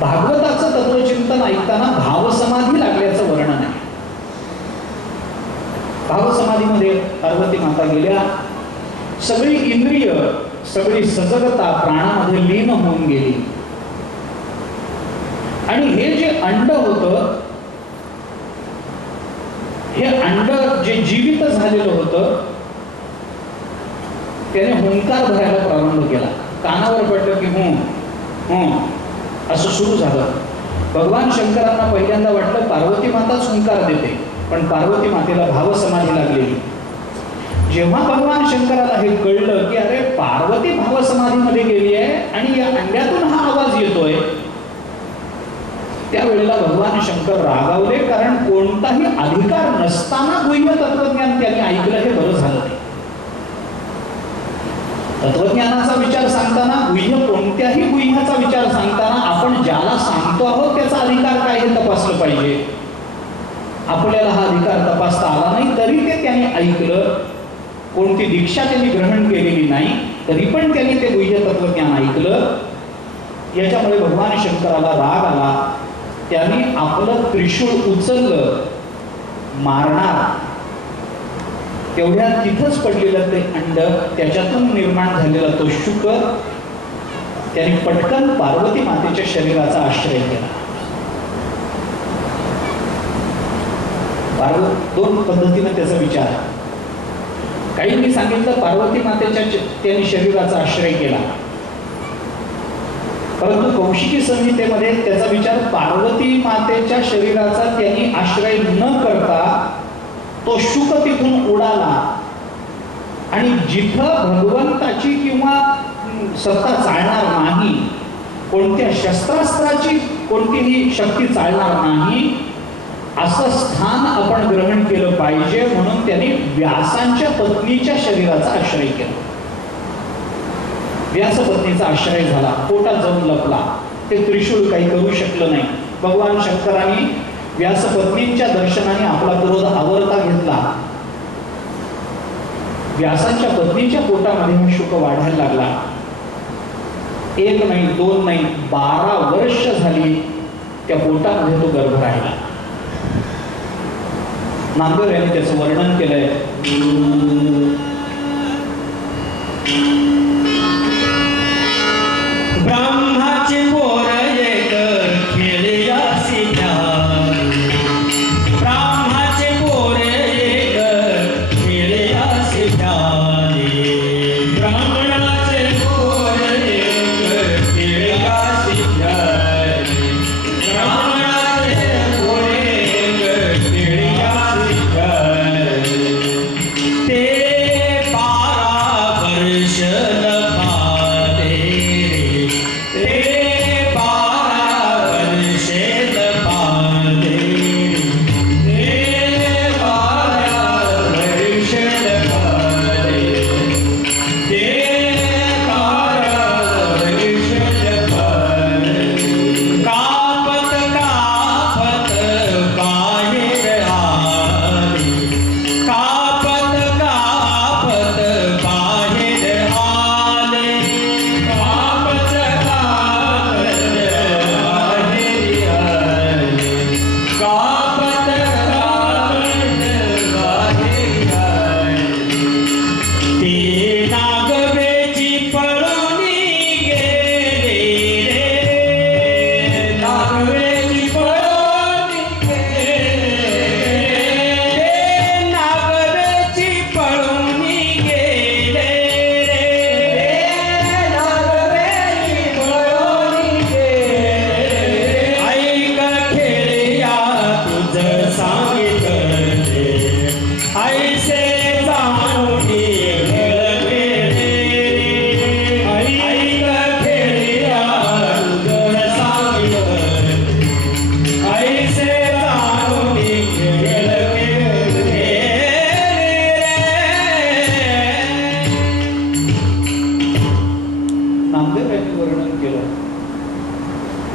भागवताचं तत्वचिंतन ऐकताना भावसमाधी लागल्याचं वर्णन आहे. भावसमाधीमध्ये पार्वती माता गेल्या, सगळी इंद्रिय सगळी सजगता प्राणामध्ये लीन होऊन गेली आणि हे जे अंड होतं, हे अंड जे जीवित झालेलं होतं त्याने हुंकार भरायला प्रारंभ केला. कानावर पडलं की असं सुरू झालं. भगवान शंकरांना पहिल्यांदा वाटलं पार्वती माताच हुंकार देते, पण पार्वती मातेला भावसमाधी लागलेली. जेव्हा भगवान शंकराला हे कळलं की अरे पार्वती भावसमाधीमध्ये गेली आहे आणि या अंड्यातून हा आवाज येतोय, त्यावेळेला भगवान शंकर रागावले, कारण कोणताही अधिकार नसताना गुह्य तत्वज्ञान त्यांनी ऐकलं हे बरं झालं नाही. तत्वज्ञानाचा विचार सांगताना, गुह्य कोणत्याही गुह्याचा विचार सांगताना आपण ज्याला सांगतो आहोत त्याचा अधिकार काय हे तपासलं पाहिजे. आपल्याला हा अधिकार तपासता आला नाही तरी ते त्यांनी ऐकलं. कोणती दीक्षा त्यांनी ग्रहण केलेली नाही तरी पण त्यांनी ते गुह्य तत्वज्ञान ऐकलं. याच्यामुळे भगवान शंकराला राग आला. त्यांनी आपलं त्रिशूळ उचललं, मारणार. तेवढ्या तिथंच पडलेलं ते अंड, त्याच्यातून निर्माण झालेला तो शुक, त्यांनी पटकन पार्वती मातेच्या शरीराचा आश्रय केला. दोन पद्धतीने त्याचा विचार. काहींनी सांगितलं पार्वती मातेच्या त्यांनी शरीराचा आश्रय केला, परंतु कौशिकी संहितेमध्ये त्याचा विचार पार्वती मातेच्या शरीराचा त्यांनी आश्रय न करता तो शुक तिथून उडाला आणि जिथं भगवंताची किंवा सत्ता चालणार नाही, कोणत्या शस्त्रास्त्राची कोणतीही शक्ती चालणार नाही, असं स्थान आपण ग्रहण केलं पाहिजे. म्हणून त्यांनी व्यासांच्या पत्नीच्या शरीराचा आश्रय केला. व्यासपत्नीचा आश्रय झाला, पोटात जाऊन लपला. ते त्रिशूळ काही करू शकलं नाही. भगवान शंकरांनी व्यासपत्नींच्या दर्शनाने आपला क्रोध आवरता घेतला. व्यासांच्या पत्नीच्या पोटामध्ये हा शुक वाढायला लागला. 1 नाही 2 नाही 12 वर्ष झाली त्या पोटामध्ये तो गर्भ राहिला. नांदकर यांनी त्याचं वर्णन केलंय. ब्रह्माचे पोर एक खेळयासी ध्यान, ब्रह्माचे पोर एक खेळयासी ध्यान, ब्राह्मणाचे पोर एक खेळयासी ध्यान, ब्राह्मणाचे पोर एक खेळयासी ध्यान. ते 12 वर्ष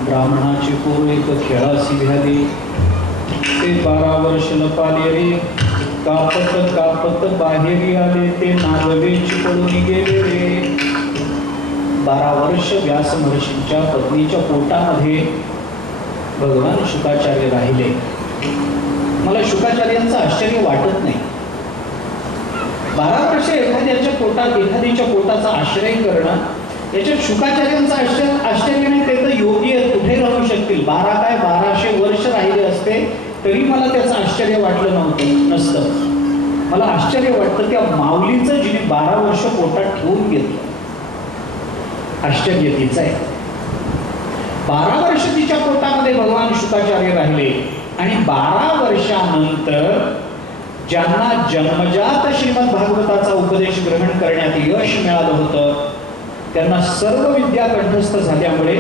ब्राह्मणाची पोर एक खेळासी व्याधी, ते 12 वर्ष लपाले रे. कापत कापत बाहेरी आले, ते नागवेची पडून गेले रे. 12 वर्ष व्यास महर्षींच्या पत्नीच्या पोटामध्ये भगवान शुकाचार्य राहिले. मला शुकाचार्यांचं आश्चर्य वाटत नाही. 12 वर्ष एखादीच्या पोटाचा आश्रय करणं, याच्यात शुकाचार्यांचा आश्चर्य नाही, ते तर योगी आहेत, कुठे राहू शकतील. 1200 वर्ष राहिले असते तरी मला त्याचं आश्चर्य वाटलं नसतं. मला आश्चर्य वाटतं त्या माऊलीचं जिने 12 वर्ष पोटात ठेवून घेतलं. आश्चर्य तिचं आहे. 12 वर्ष तिच्या पोटामध्ये भगवान शुकाचार्य राहिले आणि 12 वर्षानंतर ज्यांना जन्मजात श्रीमद भागवताचा उपदेश ग्रहण करण्यात यश मिळालं होतं त्यांना सर्व विद्या कंठस्थ झाल्यामुळे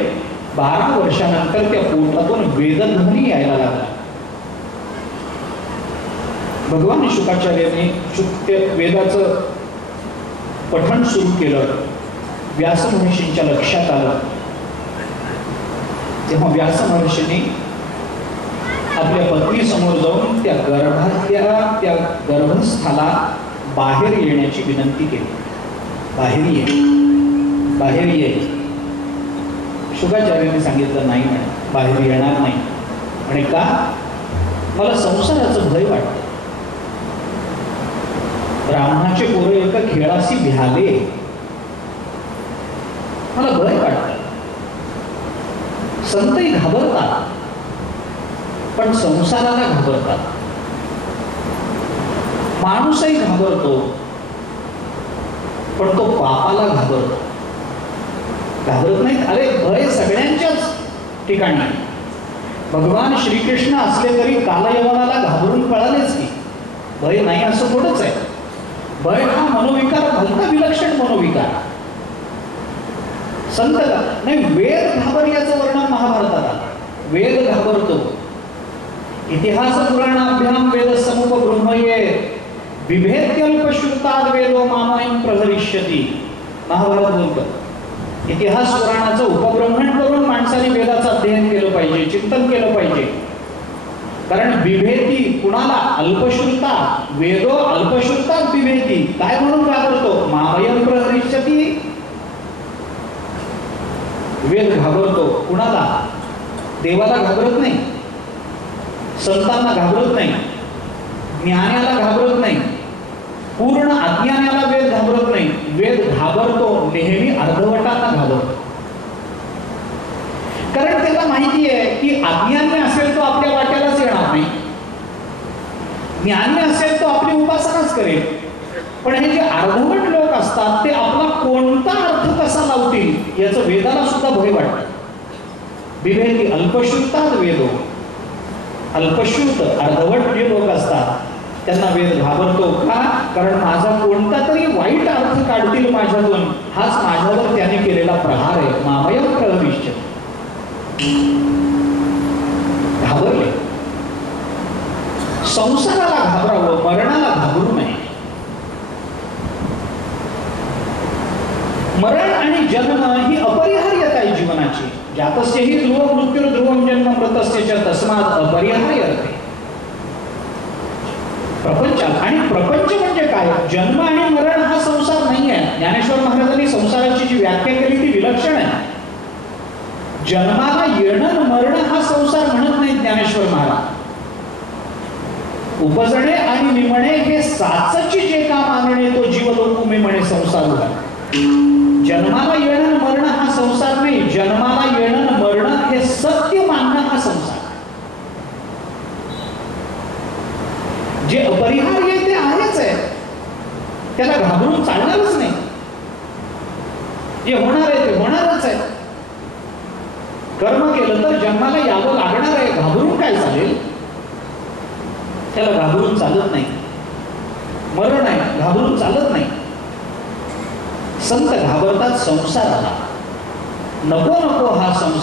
12 वर्षानंतर त्या पोटातून वेदध्वनी यायला लागला. भगवान शुकाचार्यांनी वेदाचं पठण सुरू केलं. व्यास महर्षींच्या लक्षात आलं. तेव्हा व्यास महर्षींनी आपल्या पत्नी समोर जाऊन त्या गर्भस्थाला बाहेर येण्याची विनंती केली. बाहेर ये. शुकाचार्यांनी सांगितलं नाही म्हणे, बाहेर येणार नाही. आणि का? मला संसाराचं भय वाटतं. ब्राह्मणाचे पोरं एका खेळाशी भ्याले, मला भय वाटतं. संतही घाबरतात पण संसाराला घाबरतात. माणूसही घाबरतो पण तो पापाला घाबरतो. घाबरत नाही. अरे भय सगळ्यांच्याच ठिकाणी. भगवान श्रीकृष्ण असले तरी कालयवनाला घाबरून पळालेच की. भय नाही असं थोडंच आहे. भय हा मनोविकार भलता विलक्षण मनोविकार. संत नाही, वेद घाबरण्याचं वर्णन महाभारतात आलं. वेद घाबरतो. इतिहास पुराणाभ्याम वेद समुपब्रह्मये बिभेद्यल्पश्रुताद् वेदो मामयं प्रहरिष्यति. महाभारत बोलतं इतिहास पुराणाचं उपब्रह्मण करून माणसाने वेदाचं अध्ययन केलं पाहिजे, चिंतन केलं पाहिजे. कारण बिभेती कुणाला? अल्पश्रुता. वेदो अल्पश्रुतात बिभेती. काय म्हणून घाबरतो? मामयं प्रहरिष्यति. वेद घाबरतो कुणाला? देवाला घाबरत नाही, संतांना घाबरत नाही, ज्ञानाला घाबरत नाही, पूर्ण अज्ञानाला वेद घाबरत नाही. वेद घाबरतो नेहमी अर्धवटांना घाबरतो. कारण त्याला माहिती आहे की अज्ञानी असेल तो आपल्या वाट्यालाच येणार नाही, ज्ञानी असेल तो आपली उपासनाच करेल. पण हे जे अर्धवट लोक असतात ते आपला कोणता अर्थ कसा लावतील याचं वेदाला सुद्धा भय वाटतं. बिभेदी अल्पश्रुतात वेदो. अल्पश्रुत अर्धवट जे लोक असतात त्यांना वेद घाबरतो. का? कारण माझा कोणता तरी वाईट अर्थ काढतील माझ्यातून, हाच माझ्यावर त्याने केलेला प्रहार आहे. मामयं प्रहरिष्यति. घाबरले. संसाराला घाबरावं, मरणाला घाबरू नये. मरण आणि जन्म ही अपरिहार्यता आहे जीवनाची. जातस्यहि ध्रुव मृत्युर्ध्रुवं जन्म मृतस्य च तस्मात् अपरिहार्यते. प्रपंचात. आणि प्रपंच म्हणजे काय? जन्म आणि मरण हा संसार नाही आहे. ज्ञानेश्वर महाराजांनी संसाराची जी व्याख्या केली ती विलक्षण आहे. जन्माला येणं मरण हा संसार म्हणत नाही ज्ञानेश्वर महाराज. उपजणे आणि निमणे हे साचची जे काम आणणे तो जीवलोक उमे म्हणे संसार उभा. जन्माला येणं मरण हा संसार नाही. जन्माला येणं मरण हे सत्य मानणं हा संसार. जे अपरिहार्य ते आहेच आहे, त्याला घाबरून चालणारच नाही. जे होणार आहे ते होणारच आहे. कर्म केलं तर जन्माला यावं लागणार आहे. घाबरून काय चालेल? त्याला घाबरून चालत नाही. मरण आहे, घाबरून चालत नाही. संत घाबरतात संसाराला. नको नको हा संसार.